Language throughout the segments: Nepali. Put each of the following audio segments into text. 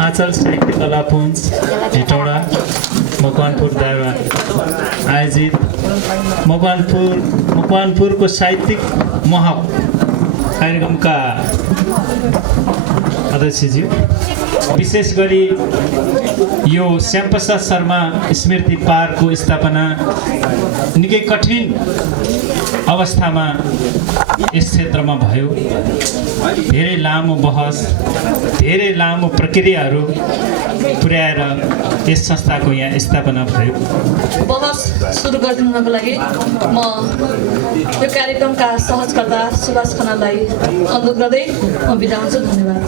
आँचल साहित्य कला पुञ्ज हेटौँडा मकवानपुर दावा आयोजित मकवानपुरको साहित्यिक महक कार्यक्रमका अध्यक्षज्यू, विशेष गरी यो श्यामप्रसाद शर्मा स्मृति पार्कको स्थापना निकै कठिन अवस्थामा यस क्षेत्रमा भयो। धेरै लामो बहस, धेरै लामो प्रक्रियाहरू पुर्याएर यस संस्थाको यहाँ स्थापना भयो। बहस सुरु गरिदिनुको लागि म यो कार्यक्रमका सहजकर्ता सुभाष खनाललाई अनुरोध गर्दै म बिदा हुन्छु। धन्यवाद।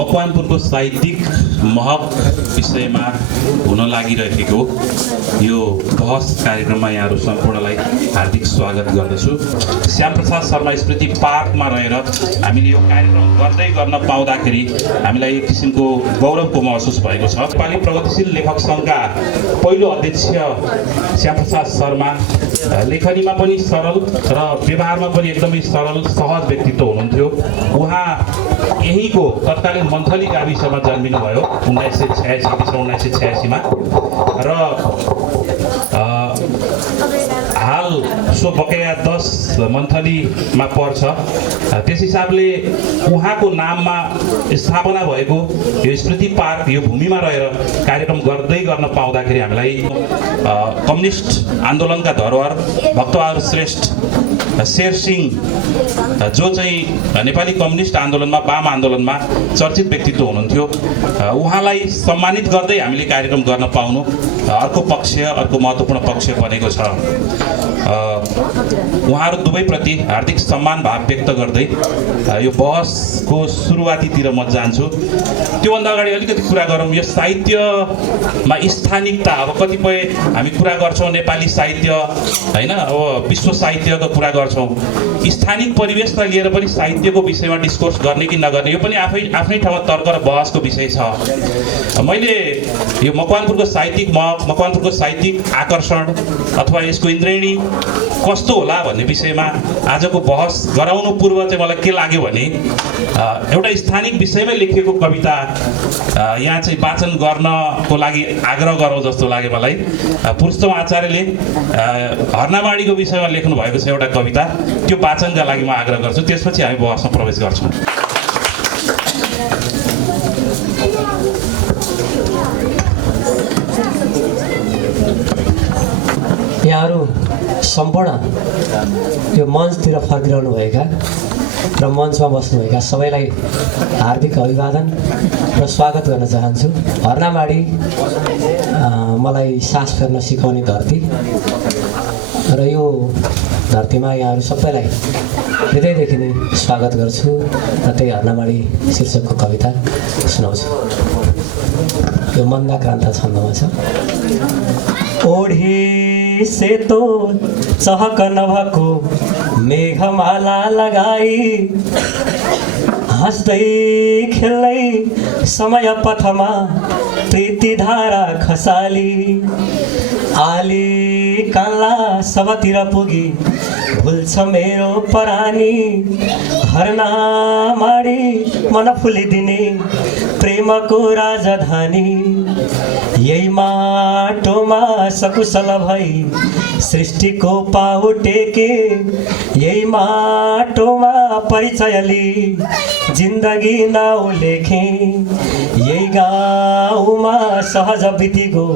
मकवानपुरको साहित्यिक महक विषयमा हुन लागिरहेको यो बहस कार्यक्रममा यहाँहरू सम्पूर्णलाई हार्दिक स्वागत गर्दछु। श्यामप्रसाद शर्मा स्मृति पार्कमा रहेर हामीले यो कार्यक्रम गर्न पाउँदाखेरि हामीलाई एक किसिमको गौरवको महसुस भएको छ। नेपाली प्रगतिशील लेखक सङ्घका पहिलो अध्यक्ष श्यामप्रसाद शर्मा लेखनीमा पनि सरल र व्यवहारमा पनि एकदमै सरल सहज व्यक्तित्व हुनुहुन्थ्यो। उहाँ यहीँको तत्कालीन मन्थली गाविसमा जन्मिनुभयो 1986 र हाल सो बकेया 10 मन्थलीमा पर्छ। त्यस हिसाबले उहाँको नाममा स्थापना भएको यो स्मृति पार्क यो भूमिमा रहेर कार्यक्रम गर्न पाउँदाखेरि हामीलाई कम्युनिस्ट आन्दोलनका धरोहर भक्तबहादुर श्रेष्ठ शेरसिंह जो चाहिँ नेपाली कम्युनिस्ट आन्दोलनमा वाम आन्दोलनमा चर्चित व्यक्तित्व हुनुहुन्थ्यो, उहाँलाई सम्मानित गर्दै हामीले कार्यक्रम गर्न पाउनु अर्को महत्त्वपूर्ण पक्ष बनेको छ। उहाँहरू दुवैप्रति हार्दिक सम्मान भाव व्यक्त गर्दै यो बहसको सुरुवातीतिर म जान्छु। त्योभन्दा अगाडि अलिकति कुरा गरौँ यो साहित्यमा स्थानिकता। अब कतिपय हामी कुरा गर्छौँ नेपाली साहित्य होइन, अब विश्व साहित्यको कुरा गर्छौँ, स्थानिक परिवेशलाई लिएर पनि साहित्यको विषयमा डिस्कोर्स गर्ने कि नगर्ने यो पनि आफ्नै ठाउँमा तर्क र बहसको विषय छ। मैले यो मकवानपुरको साहित्यिक आकर्षण अथवा यसको इन्द्रेणी कस्तो होला भन्ने विषयमा आजको बहस गराउनु पूर्व चाहिँ मलाई के लाग्यो भने एउटा स्थानिक विषयमै लेखिएको कविता यहाँ चाहिँ वाचन गर्नको लागि आग्रह गरौँ जस्तो लाग्यो मलाई। पुरुषोत्तम आचार्यले हर्नामाडीको विषयमा लेख्नु भएको छ एउटा कविता, त्यो वाचनका लागि म आग्रह गर्छु। त्यसपछि हामी बहसमा प्रवेश गर्छौँ। यहाँहरू सम्पूर्ण यो मञ्चतिर फर्किरहनु भएका र मञ्चमा बस्नुभएका सबैलाई हार्दिक अभिवादन र स्वागत गर्न चाहन्छु। हर्नामाडी मलाई सास फेर्न सिकाउने धरती र यो धरतीमा यहाँहरू सबैलाई हृदयदेखि नै स्वागत गर्छु र त्यही हर्नामाडी शीर्षकको कविता सुनाउँछु। यो मन्दाक्रान्त छन्दमा छ। ओढी सेतो चहक नभएको मेघमाला लगाई हाँस्दै खेल्दै समय पथमा प्रीति धारा खसाली आली कान्ला सबतिर पुगी भुल्छ मेरो परानी हर्नामाडी मन फुलिदिने प्रेमको राजधानी यही माटोमा सकुशल भई सृष्टिको पाउ टेके यही माटोमा परिचय लिई जिन्दगी नाउ लेखे यही गाउँमा सहज बितिगो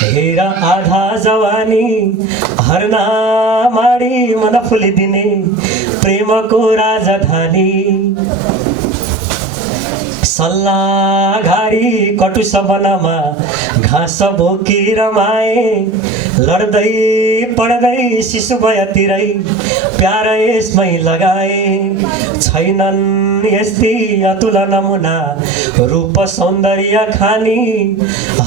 हेर आधा जवानी हर्नामाडी मन फुलिदिने प्रेमको राजधानी सल्लाघारी कटु सपनामा घाँस बोकी रमाए लड्दै पढ्दै शिशु भयतिरै प्यार यसमै लगाए छैनन् यस्ती अतुल नमुना रूप सौन्दर्य खानी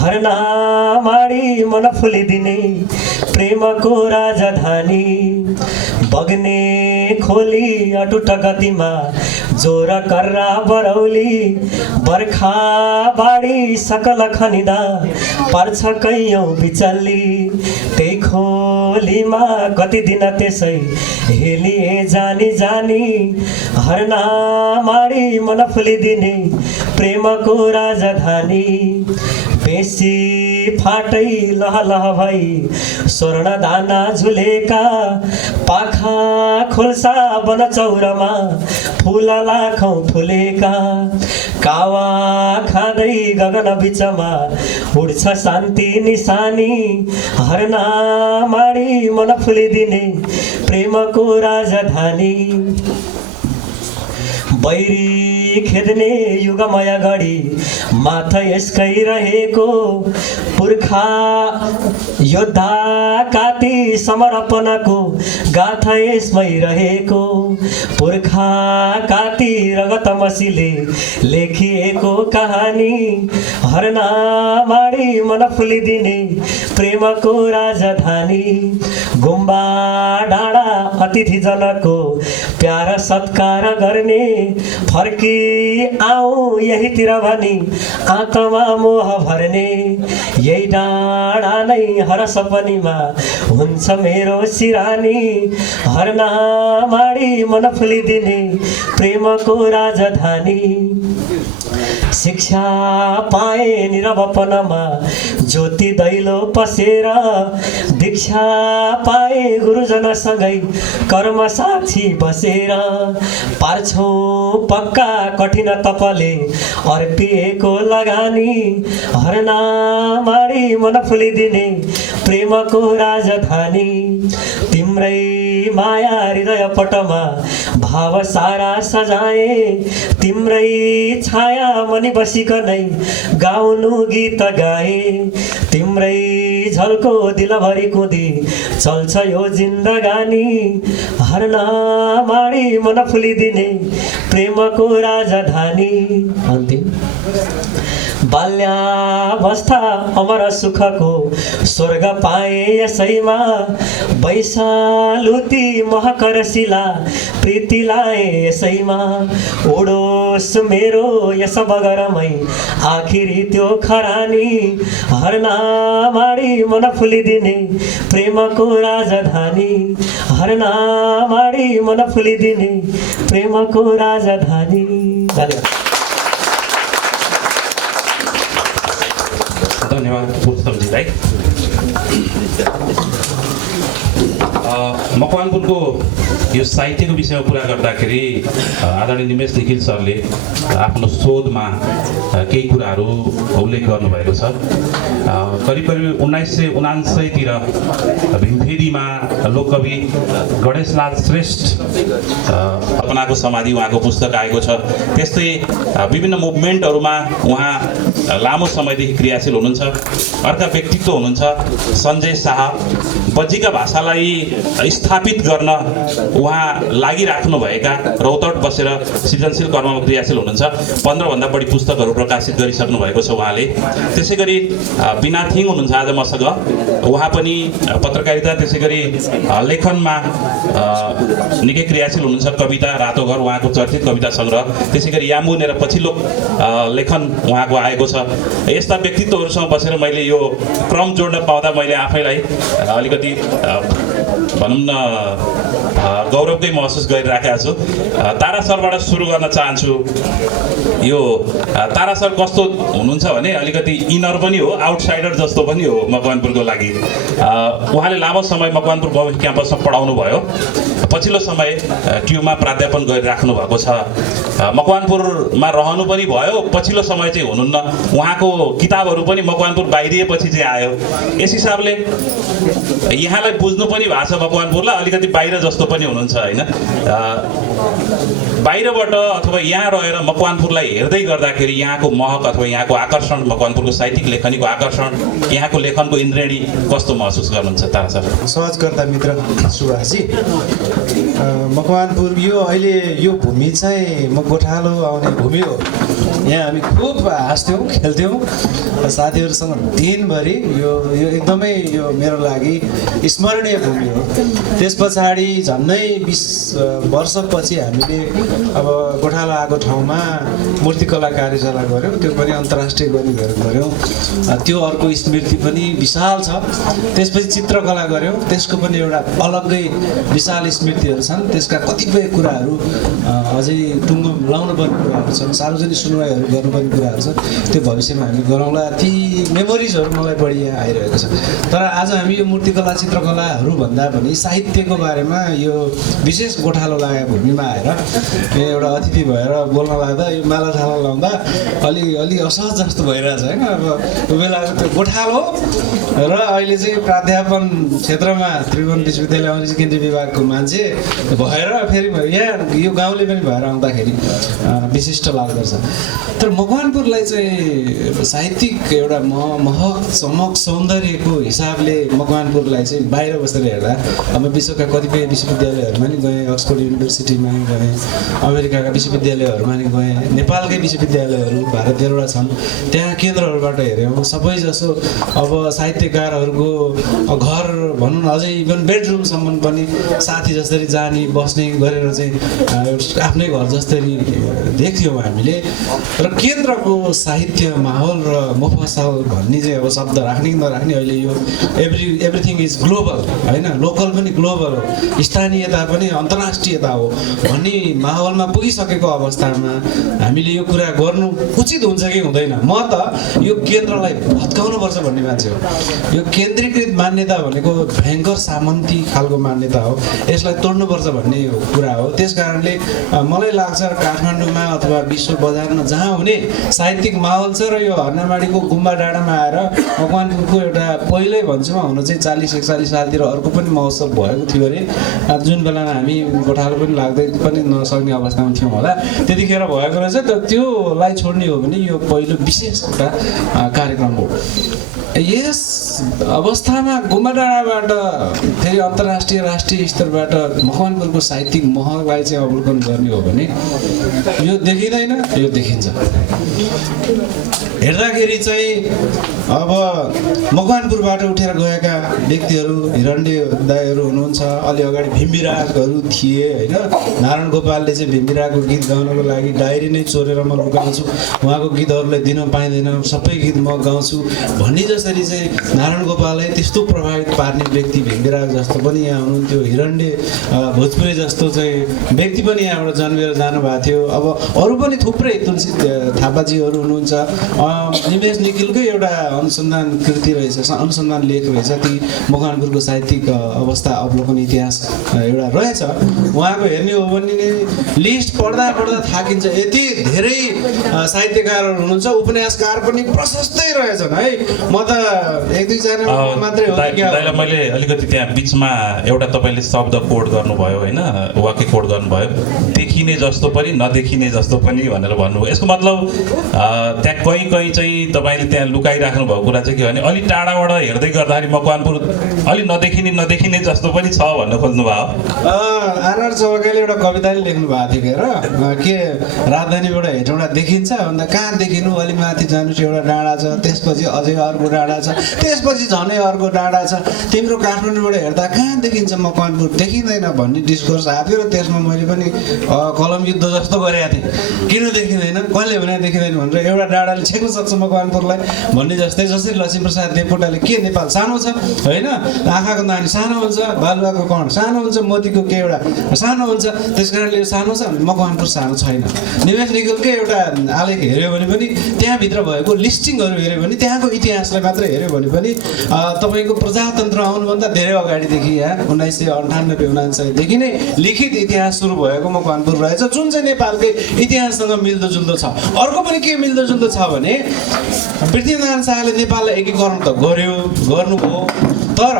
हर्नामाडी मन फुलिदिने प्रेमको राजधानी बग्ने खोली अटुट गतिमा जोर कर्रा बरौली बर्खा बाढी सकल खनिदा पर्छ कैयौँ बिचल्ली त्यही खोलीमा कति दिन त्यसै हेलिए जानी जानी हर्नामाडी मन फुलिदिने प्रेमको राजधानी बेसी फाटै लहलह भई स्वर्ण दाना झुलेका पाखा खोल्सा बनचौरमा फुल लाखौँ फुलेका कावा खाँदै गगन बिचमा उड्छ शान्ति निशानी हर्ना माडी मन फुलिदिने प्रेमको राजधानी बैरी खेद्ने युगमय घडी माथ यसकै रहेको पुर्खा योद्धा काती समर्पणको गाथा यसमै रहेको पुर्खा काती रगत मसीले लेखिएको कहानी हर्ना माडी मन फुलिदिने प्रेमको राजधानी गुम्बा डाँडा अतिथि जनको प्यार सत्कार गर्ने फर्की आऊ यहीतिर भनी आत्मा मोह भर्ने यही डाँडा नै हर सपनीमा हुन्छ मेरो सिरानी हर्ना माडी मन फुलिदिने प्रेमको राजधानी शिक्षा पाए निरवपनमा ज्योति दैलो पसेर दीक्षा पाए गुरुजनसँगै कर्म साक्षी बसेर पार्छौ पक्का कठिन तपले अर्पिएको लगानी हर्ना माडी मन फुलिदिने प्रेमको राजधानी तिम्रै माया हृदय पटमा भाव सारा सजाए तिम्रै छाया मनी बसिकनै गाउनु गीत गाए तिम्रै झल्को दिलभरि कुदी चल्छ यो जिन्दगानी हर्ना माडी मन फुलिदिने प्रेमको राजधानी अन्तिम बाल्यावस्था अमर सुखको स्वर्ग पाए यसैमा वैशालुती महकरशिला प्रीति लाए यसैमा ओडोस मेरो यस बगरमै आखिरी त्यो खरानी हर्ना माडी मन फुलिदिने प्रेमको राजधानी हर्ना माडी मन फुलिदिने प्रेमको राजधानी। धन्यवाद पुरुषोत्तमजीलाई। मकवानपुरको यो साहित्यको विषयमा कुरा गर्दाखेरि आदरणीय निमेश निखिल सरले आफ्नो शोधमा केही कुराहरू उल्लेख गर्नुभएको छ। करिब करिब 1979 भीमफेदीमा लोककवि गणेशलाल श्रेष्ठ अपनाको समाधि उहाँको पुस्तक आएको छ। त्यस्तै विभिन्न मुभमेन्टहरूमा उहाँ लामो समयदेखि क्रियाशील हुनुहुन्छ। अर्का व्यक्तित्व हुनुहुन्छ सञ्जय शाह। बज्जीका भाषालाई स्थापित गर्न उहाँ लागिराख्नुभएका रौतहट बसेर सृजनशील कर्ममा क्रियाशील हुनुहुन्छ। 15 भन्दा बढी पुस्तकहरू प्रकाशित गरिसक्नु भएको छ उहाँले। त्यसै गरी बिना थिङ हुनुहुन्छ आज मसँग, उहाँ पनि पत्रकारिता त्यसै गरी लेखनमा निकै क्रियाशील हुनुहुन्छ। कविता रातो घर उहाँको चर्चित कविता सङ्ग्रह, त्यसै गरी यामुनेर पछिल्लो लेखन उहाँको आएको छ। यस्ता व्यक्तित्वहरूसँग बसेर मैले यो क्रम जोड्न पाउँदा मैले आफैलाई अलिकति भनौँ न गौरवकै महसुस गरिराखेको छु। तारा सरबाट सुरु गर्न चाहन्छु। यो तारा सर कस्तो हुनुहुन्छ भने अलिकति इनर पनि हो, आउटसाइडर जस्तो पनि हो मकवानपुरको लागि। उहाँले लामो समय मकवानपुर गभर्मेन्ट क्याम्पसमा पढाउनु भयो। पछिल्लो समय ट्युमा प्राध्यापन गरिराख्नु भएको छ। मकवानपुरमा रहनु पनि भयो। पछिल्लो समय चाहिँ हुनुहुन्न। उहाँको किताबहरू पनि मकवानपुर बाहिरिएपछि चाहिँ आयो। यस हिसाबले यहाँलाई बुझ्नु पनि भएको छ मकवानपुरलाई, अलिकति बाहिर जस्तो पनि हुनुहुन्छ होइन। बाहिरबाट अथवा यहाँ रहेर मकवानपुरलाई हेर्दै गर्दाखेरि यहाँको महक अथवा यहाँको आकर्षण, मकवानपुरको साहित्यिक लेखनीको आकर्षण, यहाँको लेखनको इन्द्रेणी कस्तो महसुस गर्नुहुन्छ तारा सर? सहजकर्ता मित्र सुभाषजी, मकवानपुर यो अहिले यो भूमि चाहिँ म गोठालो आउने भूमि हो। यहाँ हामी खुब हाँस्थ्यौँ, खेल्थ्यौँ साथीहरूसँग दिनभरि। यो एकदमै यो मेरो लागि स्मरणीय भूमि हो। त्यस पछाडि झन्डै 20 वर्षपछि हामीले अब गोठालो आएको ठाउँमा मूर्तिकला कार्यशाला गऱ्यौँ। त्यो पनि अन्तर्राष्ट्रिय गऱ्यौँ। त्यो अर्को स्मृति पनि विशाल छ। त्यसपछि चित्रकला गऱ्यौँ, त्यसको पनि एउटा अलग्गै विशाल स्मृतिहरू छन्। त्यसका कतिपय कुराहरू अझै टुङ्गो लाउनु पर्ने कुराहरू छन्। सार्वजनिक सुनवाईहरू साहित्यहरू गर्नुपर्ने कुराहरू छ त्यो भविष्यमा हामी गरौँला। ती मेमोरिजहरू मलाई बढी यहाँ आइरहेको छ। तर आज हामी यो मूर्तिकला चित्रकलाहरू भन्दा पनि साहित्यको बारेमा यो विशेष गोठालो लागेको भूमिमा आएर एउटा अतिथि भएर बोल्न लाग्दा यो मालाछाला लाउँदा अलि असहज जस्तो भइरहेछ होइन। अब त्यो बेलाको त्यो गोठालो र अहिले चाहिँ प्राध्यापन क्षेत्रमा त्रिभुवन विश्वविद्यालय अङ्ग्रेजी केन्द्रीय विभागको मान्छे भएर फेरि यहाँ यो गाउँले पनि भएर आउँदाखेरि विशिष्ट लाग्दछ। तर मकवानपुरलाई चाहिँ साहित्यिक एउटा महक चमक सौन्दर्यको हिसाबले मकवानपुरलाई चाहिँ बाहिर बसेर हेर्दा अब विश्वका कतिपय विश्वविद्यालयहरूमा नि गएँ, अक्सफोर्ड युनिभर्सिटीमा गएँ, अमेरिकाका विश्वविद्यालयहरूमा नि गएँ, नेपालकै विश्वविद्यालयहरू 12-13वटा छन् त्यहाँ केन्द्रहरूबाट हेऱ्यौँ सबैजसो अब साहित्यकारहरूको घर भनौँ न अझै इभन बेडरुमसम्म पनि साथी जसरी जाने बस्ने गरेर चाहिँ आफ्नै घर जसरी देख्थ्यौँ हामीले। र केन्द्रको साहित्य माहौल र मफसल भन्ने चाहिँ अब शब्द राख्ने कि नराख्ने अहिले यो एभ्रिथिङ इज ग्लोबल होइन, लोकल पनि ग्लोबल हो, स्थानीयता पनि अन्तर्राष्ट्रियता हो भन्ने माहौलमा पुगिसकेको अवस्थामा हामीले यो कुरा गर्नु उचित हुन्छ कि हुँदैन। म त यो केन्द्रलाई भत्काउनुपर्छ भन्ने मान्छे हो। यो केन्द्रीकृत मान्यता भनेको भयङ्कर सामन्ती खालको मान्यता हो, यसलाई तोड्नुपर्छ भन्ने कुरा हो। त्यस कारणले मलाई लाग्छ काठमाडौँमा अथवा विश्व बजारमा जहाँ हुने साहित्यिक माहौल छ र यो हर्नामाडीको गुम्बा डाँडामा आएर मकवानपुरको एउटा पहिल्यै भन्छु म हुन चाहिँ 40-41 सालतिर अर्को पनि महोत्सव भएको थियो अरे, जुन बेलामा हामी गोठालो पनि लाग्दै पनि नसक्ने अवस्थामा थियौँ होला, त्यतिखेर भएको रहेछ। त त्योलाई छोड्ने हो भने यो पहिलो विशेष एउटा कार्यक्रम हो। यस अवस्थामा गुम्बा डाँडाबाट फेरि अन्तर्राष्ट्रिय राष्ट्रिय स्तरबाट मकवानपुरको साहित्यिक महललाई चाहिँ अवलोकन गर्ने हो भने यो देखिँदैन, यो देखिन्छ। हेर्दाखेरि चाहिँ अब मकवानपुरबाट उठेर गएका व्यक्तिहरू हिरण्य दाईहरू हुनुहुन्छ, अलि अगाडि भिम्बिरागहरू थिए होइन। नारायण गोपालले चाहिँ भिम्बिरागको गीत गाउनको लागि डायरी नै चोरेर म लुकाउँछु, उहाँको गीतहरूलाई दिन पाइँदैन, सबै गीत म गाउँछु भन्ने जसरी चाहिँ नारायण गोपाललाई त्यस्तो प्रभावित पार्ने व्यक्ति भिम्बिराग जस्तो पनि यहाँ हुनुहुन्थ्यो, हिरण्य भोजपुरे जस्तो चाहिँ व्यक्ति पनि यहाँबाट जन्मेर जानुभएको थियो। अब अरू पनि थुप्रै तुलसी थापाजीहरू हुनुहुन्छ, निमेश निखिलकै एउटा अनुसन्धान कृति रहेछ, अनुसन्धान लेख रहेछ, ती मकवानपुरको साहित्यिक अवस्था अवलोकन इतिहास एउटा रहेछ। उहाँको हेर्ने हो भने लिस्ट पढ्दा थाकिन्छ, यति धेरै साहित्यकारहरू हुनुहुन्छ, उपन्यासकार पनि प्रशस्तै रहेछन् है। म त 1-2 जना मात्रै हो। दाइलाई मैले अलिकति त्यहाँ बिचमा एउटा तपाईँले शब्द कोड गर्नुभयो होइन, वाक्य कोड गर्नुभयो, देखिने जस्तो पनि नदेखिने जस्तो पनि भनेर भन्नुभयो। यसको मतलब त्यहाँ कहीँ चाहिँ तपाईँले त्यहाँ लुकाइराख्नु भएको कुरा चाहिँ के भने अलि टाढाबाट हेर्दै गर्दाखेरि मकवानपुर अलि नदेखिने जस्तो पनि छ भन्न खोज्नुभयो। आरआर चौबकाले एउटा कविता नै लेख्नु भएको थियो के राजधानीबाट हेटौँडा देखिन्छ भन्दा कहाँ देखिनु, अलि माथि जानुहोस् एउटा डाँडा छ, त्यसपछि अझै अर्को डाँडा छ, त्यसपछि झनै अर्को डाँडा छ, तिम्रो काठमाडौँबाट हेर्दा कहाँ देखिन्छ मकवानपुर, देखिँदैन भन्ने डिस्कोर्स आएको थियो। र त्यसमा मैले पनि कलम युद्ध जस्तो गरेको थिएँ, किन देखिँदैन, कसले भने देखिँदैन भनेर एउटा डाँडाले छेक्न सक्छ मकवानपुरलाई भन्ने जस्तै। जसरी लक्ष्मीप्रसाद देवकोटाले के नेपाल सानो छ होइन, आँखाको नानी सानो हुन्छ, बालुवाको कण सानो हुन्छ, मोतीको के एउटा सानो हुन्छ, त्यस कारणले यो सानो छ, मकवानपुर सानो छैन। निमेश निखिलकै एउटा आलेख हेऱ्यो भने पनि त्यहाँभित्र भएको लिस्टिङहरू हेऱ्यो भने त्यहाँको इतिहासलाई मात्र हेऱ्यो भने पनि तपाईँको प्रजातन्त्र आउनुभन्दा धेरै अगाडिदेखि यहाँ 1998-1999देखि नै लिखित इतिहास सुरु भएको मकवानपुर रहेछ, जुन चाहिँ नेपालकै इतिहाससँग मिल्दोजुल्दो छ। अर्को पनि के मिल्दोजुल्दो छ भने पृथ्वीनारायण शाहले नेपाललाई एकीकरण त गर्नुभयो, तर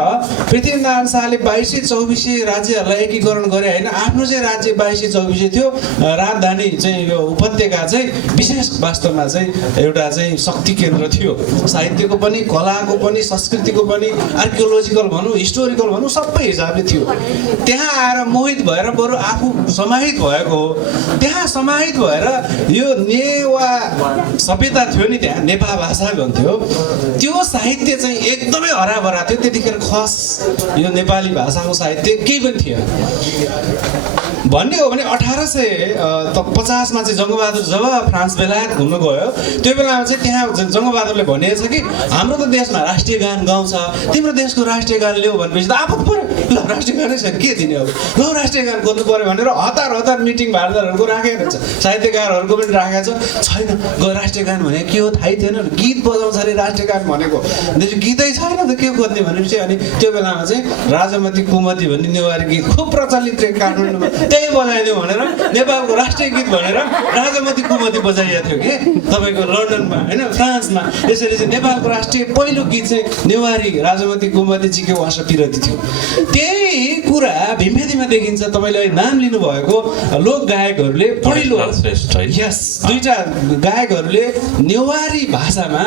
पृथ्वीनारायण शाहले 2200-2400 राज्यहरूलाई एकीकरण गरे होइन, आफ्नो चाहिँ राज्य 2200-2400 थियो। राजधानी चाहिँ यो उपत्यका चाहिँ विशेष वास्तवमा चाहिँ एउटा चाहिँ शक्ति केन्द्र थियो, साहित्यको पनि, कलाको पनि, संस्कृतिको पनि, आर्कियोलोजिकल भनौँ, हिस्टोरिकल भनौँ, सबै हिसाबले थियो। त्यहाँ आएर मोहित भएर बरु आफू समाहित भएको हो। त्यहाँ समाहित भएर यो नेवा सभ्यता थियो नि, त्यहाँ नेपाल भाषा भन्थ्यो, त्यो साहित्य चाहिँ एकदमै हराभरा थियो। त्यतिखेर खस यो नेपाली भाषाको साहित्य केही पनि थिएन। भन्ने हो भने 1850मा चाहिँ जङ्गबहादुर जब फ्रान्स बेलायत घुम्न गयो त्यो बेलामा चाहिँ त्यहाँ जङ्गबहादुरले भनेको छ कि हाम्रो त देशमा राष्ट्रिय गान गाउँछ, तिम्रो देशको राष्ट्रिय गान ल्याऊ भनेपछि त आपत पऱ्यो। ल राष्ट्रिय गानै छैन के दिने अब, ल राष्ट्रिय गान गर्नु पऱ्यो भनेर हतार मिटिङ भारतहरूको राखेको छ, साहित्यकारहरूको पनि राखेको छैन। राष्ट्रिय गान भने के हो थाहै थिएन, गीत बजाउँछ अरे राष्ट्रिय गान भनेको, गीतै छैन त के गर्ने भनेपछि अनि त्यो बेलामा चाहिँ राजमती कुमती भन्ने नेवारी गीत खुब प्रचलित थियो काठमाडौँमा, त्यही बजाइदिउँ भनेर नेपालको राष्ट्रिय गीत भनेर राजमती कुमती बजाइएको थियो कि तपाईँको लन्डनमा होइन फ्रान्समा। यसरी चाहिँ नेपालको राष्ट्रिय पहिलो गीत चाहिँ नेवारी राजमती कुमतीजीको वासा पिरती थियो। त्यही कुरा भीमभेदीमा देखिन्छ। तपाईँले नाम लिनुभएको लोक गायकहरूले पहिलो यस दुईटा गायकहरूले नेवारी भाषामा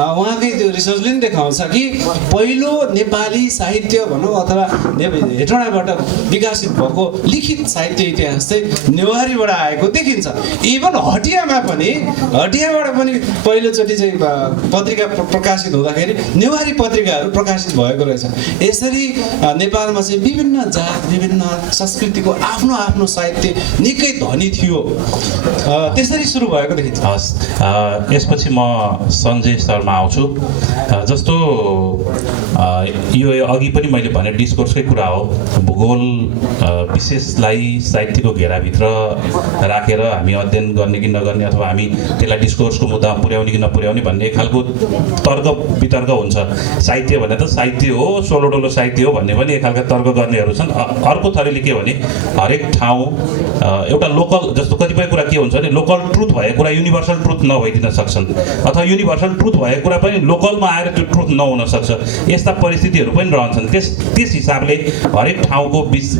उहाँकै त्यो रिसर्चले पनि देखाउँछ कि पहिलो नेपाली साहित्य भनौँ अथवा हेटौँडाबाट विकसित भएको लिखित साहित्य इतिहास चाहिँ नेवारीबाट आएको देखिन्छ। इभन हटियाबाट पनि पहिलोचोटि चाहिँ पत्रिका प्रकाशित हुँदाखेरि नेवारी पत्रिकाहरू प्रकाशित भएको रहेछ। यसरी नेपालमा चाहिँ विभिन्न जात विभिन्न संस्कृतिको आफ्नो आफ्नो साहित्य निकै धनी थियो, त्यसरी सुरु भएको देखिन्छ। हस्, यसपछि म सञ्जय शर्मा आउँछु। जस्तो यो अघि पनि मैले भने डिस्कोर्सकै कुरा हो, भूगोल विशेषलाई साहित्यको घेराभित्र राखेर हामी अध्ययन गर्ने कि नगर्ने अथवा हामी त्यसलाई डिस्कोर्सको मुद्दामा पुर्याउने कि नपुर्याउने भन्ने एक खालको तर्क वितर्क हुन्छ। साहित्य भने त साहित्य हो, सोलोडोलो साहित्य हो भन्ने पनि एक खालका तर्क गर्नेहरू छन्। अर्को थरीले के भने हरेक ठाउँ एउटा लोकल, जस्तो कतिपय कुरा के हुन्छ भने लोकल ट्रुथ भएको कुरा युनिभर्सल ट्रुथ नभइदिन सक्छन्, अथवा युनिभर्सल ट्रुथ भएको कुरा पनि लोकलमा आएर त्यो ट्रुथ नहुन सक्छ। यस्ता परिस्थितिहरू पनि रहन्छन्। त्यस हिसाबले हरेक ठाउँको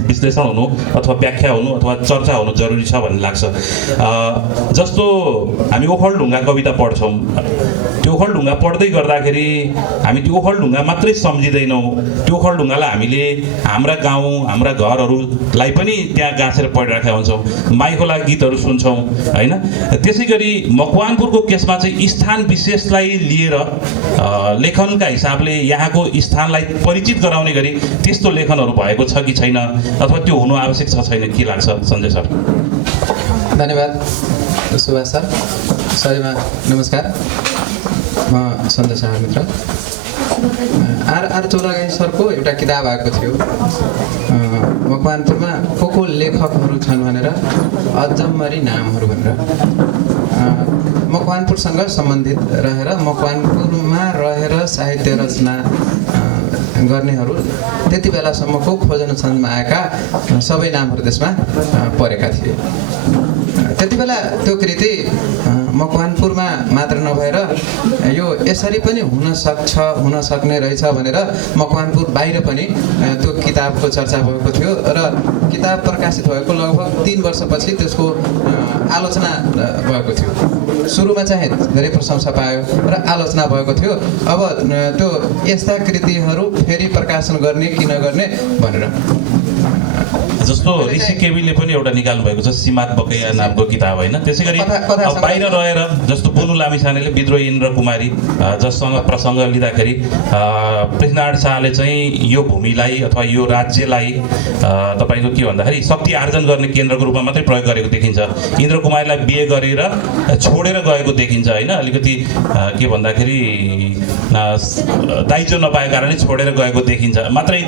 विश्लेषण हुनु अथवा व्याख्या हुनु अथवा चर्चा हुनु जरुरी छ भन्ने लाग्छ। जस्तो हामी ओखलढुङ्गा कविता पढ्छौँ, त्यो ओखलढुङ्गा पढ्दै गर्दाखेरि हामी त्यो ओखलढुङ्गा मात्रै सम्झिँदैनौँ, त्यो ओखलढुङ्गालाई हामीले हाम्रा गाउँ हाम्रा घरहरूलाई पनि त्यहाँ गाँसेर पढिरहेका हुन्छौँ, माइखोला गीतहरू सुन्छौँ होइन। त्यसै गरी मकवानपुरको केसमा चाहिँ स्थान विशेषलाई लिएर लेखनका हिसाबले यहाँको स्थानलाई परिचित गराउने गरी त्यस्तो लेखनहरू भएको छ कि छैन, अथवा त्यो हुनु आवश्यक छ छैन, के लाग्छ सञ्जय सर? धन्यवाद सुभाष सर। सबैमा नमस्कार, म सञ्जय शाह मित्र। आर चौलागाई सरको एउटा किताब आएको थियो, मकवानपुरमा को लेखकहरू छन् भनेर, अजम्मरी नामहरू भनेर। मकवानपुरसँग सम्बन्धित रहेर मकवानपुरमा रहेर साहित्य रचना गर्नेहरू त्यति बेलासम्मको खोज अनुसन्धानमा आएका सबै नामहरू त्यसमा परेका थिए। त्यति बेला त्यो कृति मकवानपुरमा मात्र नभएर यो यसरी पनि हुन सक्ने रहेछ भनेर मकवानपुर बाहिर पनि त्यो किताबको चर्चा भएको थियो र किताब प्रकाशित भएको लगभग 3 वर्षपछि त्यसको आलोचना भएको थियो। सुरुमा चाहिँ धेरै प्रशंसा पायो र आलोचना भएको थियो। अब त्यो यस्ता कृतिहरू फेरि प्रकाशन गर्ने कि नगर्ने भनेर। जस्तो ऋषि केवीले पनि एउटा निकाल्नु भएको छ सीमात बकैया नामको किताब होइन। त्यसै गरी बाहिर रहेर जस्तो बुनु लामिछानेले विद्रोही इन्द्र कुमारी जससँग प्रसङ्ग लिँदाखेरि पृथ्वीनारायण शाहले चाहिँ यो भूमिलाई अथवा यो राज्यलाई तपाईँको के भन्दाखेरि शक्ति आर्जन गर्ने केन्द्रको रूपमा मात्रै प्रयोग गरेको देखिन्छ। इन्द्र कुमारीलाई बिहे गरेर छोडेर गएको देखिन्छ होइन। अलिकति के भन्दाखेरि दाइजो नपाएको कारणले छोडेर गएको देखिन्छ मात्रै,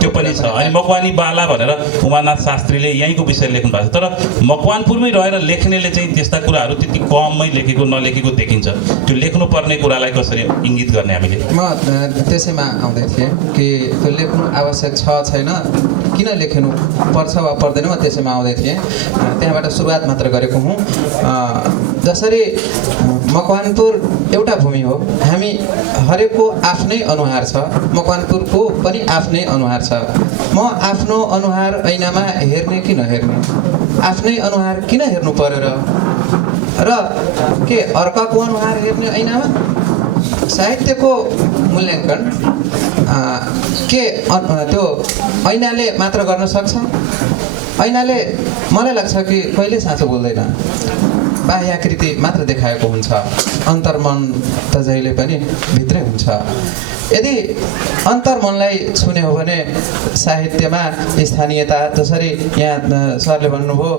त्यो पनि छ। अनि मकवानी बाला भनेर उमानाथ शास्त्रीले यहीँको विषय लेख्नु भएको छ, तर मकवानपुरमै रहेर लेख्नेले चाहिँ त्यस्ता कुराहरू त्यति कममै लेखेको नलेखेको देखिन्छ। त्यो लेख्नुपर्ने कुरालाई कसरी इङ्गित गर्ने हामीले? म त्यसैमा आउँदै थिएँ कि त्यो लेख्नु आवश्यक छ छैन, किन लेख्नु पर्छ वा पर्दैन, म त्यसैमा आउँदै थिएँ। त्यहाँबाट सुरुवात मात्र गरेको हुँ। जसरी मकवानपुर एउटा भूमि हो, हामी हरेकको आफ्नै अनुहार छ, मकवानपुरको पनि आफ्नै अनुहार छ। म आफ्नो अनुहार ऐनामा हेर्ने कि नहेर्ने, आफ्नै अनुहार किन हेर्नु पर्यो र के अर्काको अनुहार हेर्ने ऐनामा? साहित्यको मूल्याङ्कन के त्यो ऐनाले मात्र गर्न सक्छ? ऐनाले मलाई लाग्छ कि कहिले साँचो बोल्दैन, बाह्याकृति मात्र देखाएको हुन्छ, अन्तर्मन त जहिले पनि भित्रै हुन्छ। यदि अन्तर्मनलाई छुने हो भने साहित्यमा स्थानीयता, जसरी यहाँ सरले भन्नुभयो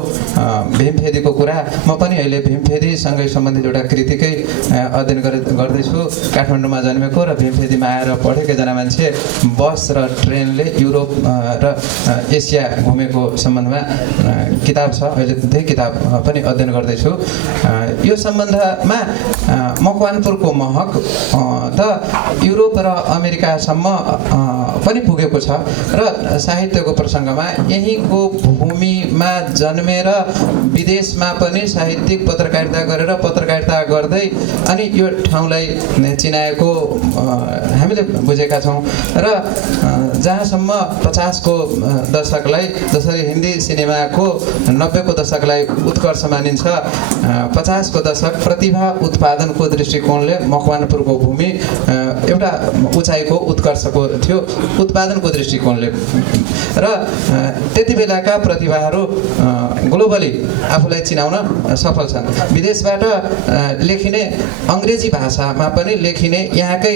भीमफेदीको कुरा, म पनि अहिले भीमफेदीसँगै सम्बन्धित एउटा कृतिकै अध्ययन गर्दैछु। काठमाडौँमा जन्मेको र भीमफेदीमा आएर पढेको एकजना मान्छे बस र ट्रेनले युरोप र एसिया घुमेको सम्बन्धमा किताब छ। अहिले त्यही किताब पनि अध्ययन गर्दैछु। यो सम्बन्धमा मकवानपुरको महक त युरोप र अमेरिकासम्म पनि पुगेको छ र साहित्यको प्रसङ्गमा यहीँको भूमिमा जन्मेर विदेशमा पनि साहित्यिक पत्रकारिता गरेर पत्रकारिता गर्दै अनि यो ठाउँलाई चिनाएको हामीले बुझेका छौँ। र जहाँसम्म 50को दशकलाई, जसरी हिन्दी सिनेमाको 90को दशकलाई उत्कर्ष मानिन्छ, 50को दशक प्रतिभा उत्पादनको दृष्टिकोणले मकवानपुरको भूमि एउटा उचाइको उत्कर्षको थियो उत्पादनको दृष्टिकोणले। र त्यति बेलाका प्रतिभाहरू ग्लोबली आफूलाई चिनाउन सफल छन्। विदेशबाट लेखिने अङ्ग्रेजी भाषामा पनि लेखिने यहाँकै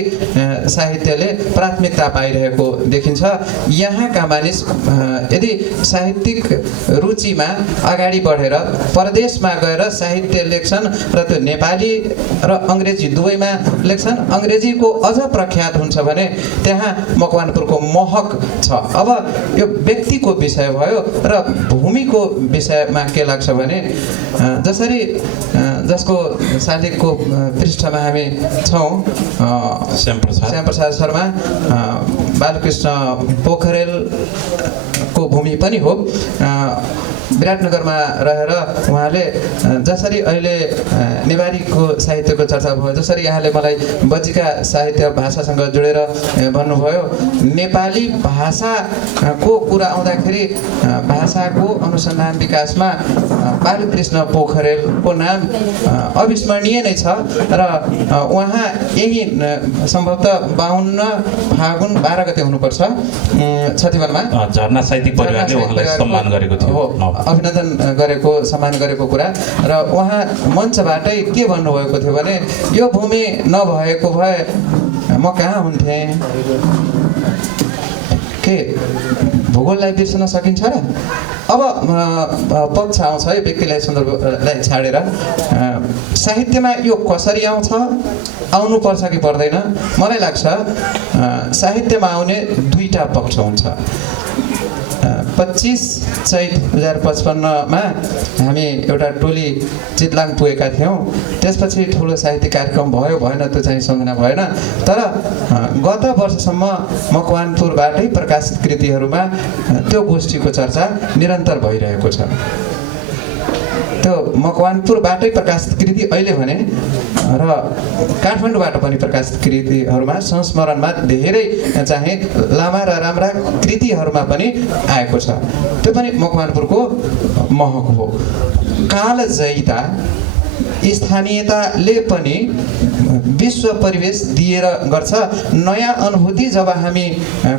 साहित्यले प्राथमिकता पाइरहेको देखिन्छ। यहाँका मानिस यदि साहित्यिक रुचिमा अगाडि बढेर परदेशमा गएर साहित्य लेख्छन् र त्यो नेपाली र अङ्ग्रेजी दुवैमा लेख्छन्, अङ्ग्रेजीको अझ प्रख्यात हुन्छ भने त्यहाँ मकवानपुरको महक छ। अब यो व्यक्तिको विषय भयो र भूमिको विषयमा के लाग्छ भने जसरी जसको शालिगको पृष्ठमा हामी छौँ, श्यामप्रसाद शर्मा बालकृष्ण पोखरेलको भूमि पनि हो। विराटनगरमा रहेर उहाँले जसरी अहिले नेवारीको साहित्यको चर्चा भयो, जसरी यहाँले मलाई बज्जीका साहित्य भाषासँग जोडेर भन्नुभयो, नेपाली भाषाको कुरा आउँदाखेरि भाषाको अनुसन्धान विकासमा बालकृष्ण पोखरेलको नाम अविस्मरणीय नै छ। र उहाँ यही सम्भवतः 52 फागुन 12 गते हुनुपर्छ छतिवनमा झरना साहित्यिक परिवारले उहाँलाई सम्मान गरेको थियो, अभिनन्दन गरेको, सम्मान गरेको कुरा। र उहाँ मञ्चबाटै के भन्नुभएको थियो भने यो भूमि नभएको भए म कहाँ हुन्थेँ, के भूगोललाई बिर्सन सकिन्छ र? अब पक्ष आउँछ यो व्यक्तिलाई सन्दर्भलाई छाडेर साहित्यमा यो कसरी आउँछ, आउनुपर्छ कि पर्दैन? मलाई लाग्छ साहित्यमा आउने दुईटा पक्ष हुन्छ। 25 चैत 2055मा हामी एउटा टोली चितलाङ पुगेका थियौँ। त्यसपछि ठुलो साहित्यिक कार्यक्रम भयो भएन त्यो चाहिँ सम्झना भएन। तर गत वर्षसम्म मकवानपुरबाटै प्रकाशित कृतिहरूमा त्यो गोष्ठीको चर्चा निरन्तर भइरहेको छ। त्यो मकवानपुरबाटै प्रकाशित कृति अहिले भने र काठमाडौँबाट पनि प्रकाशित कृतिहरूमा संस्मरणमा धेरै चाहिँ लामा र राम्रा कृतिहरूमा पनि आएको छ। त्यो पनि मकवानपुरको महक हो। कालजयिता स्थानीयताले पनि विश्व परिवेश दिएर गर्छ। नयाँ अनुभूति जब हामी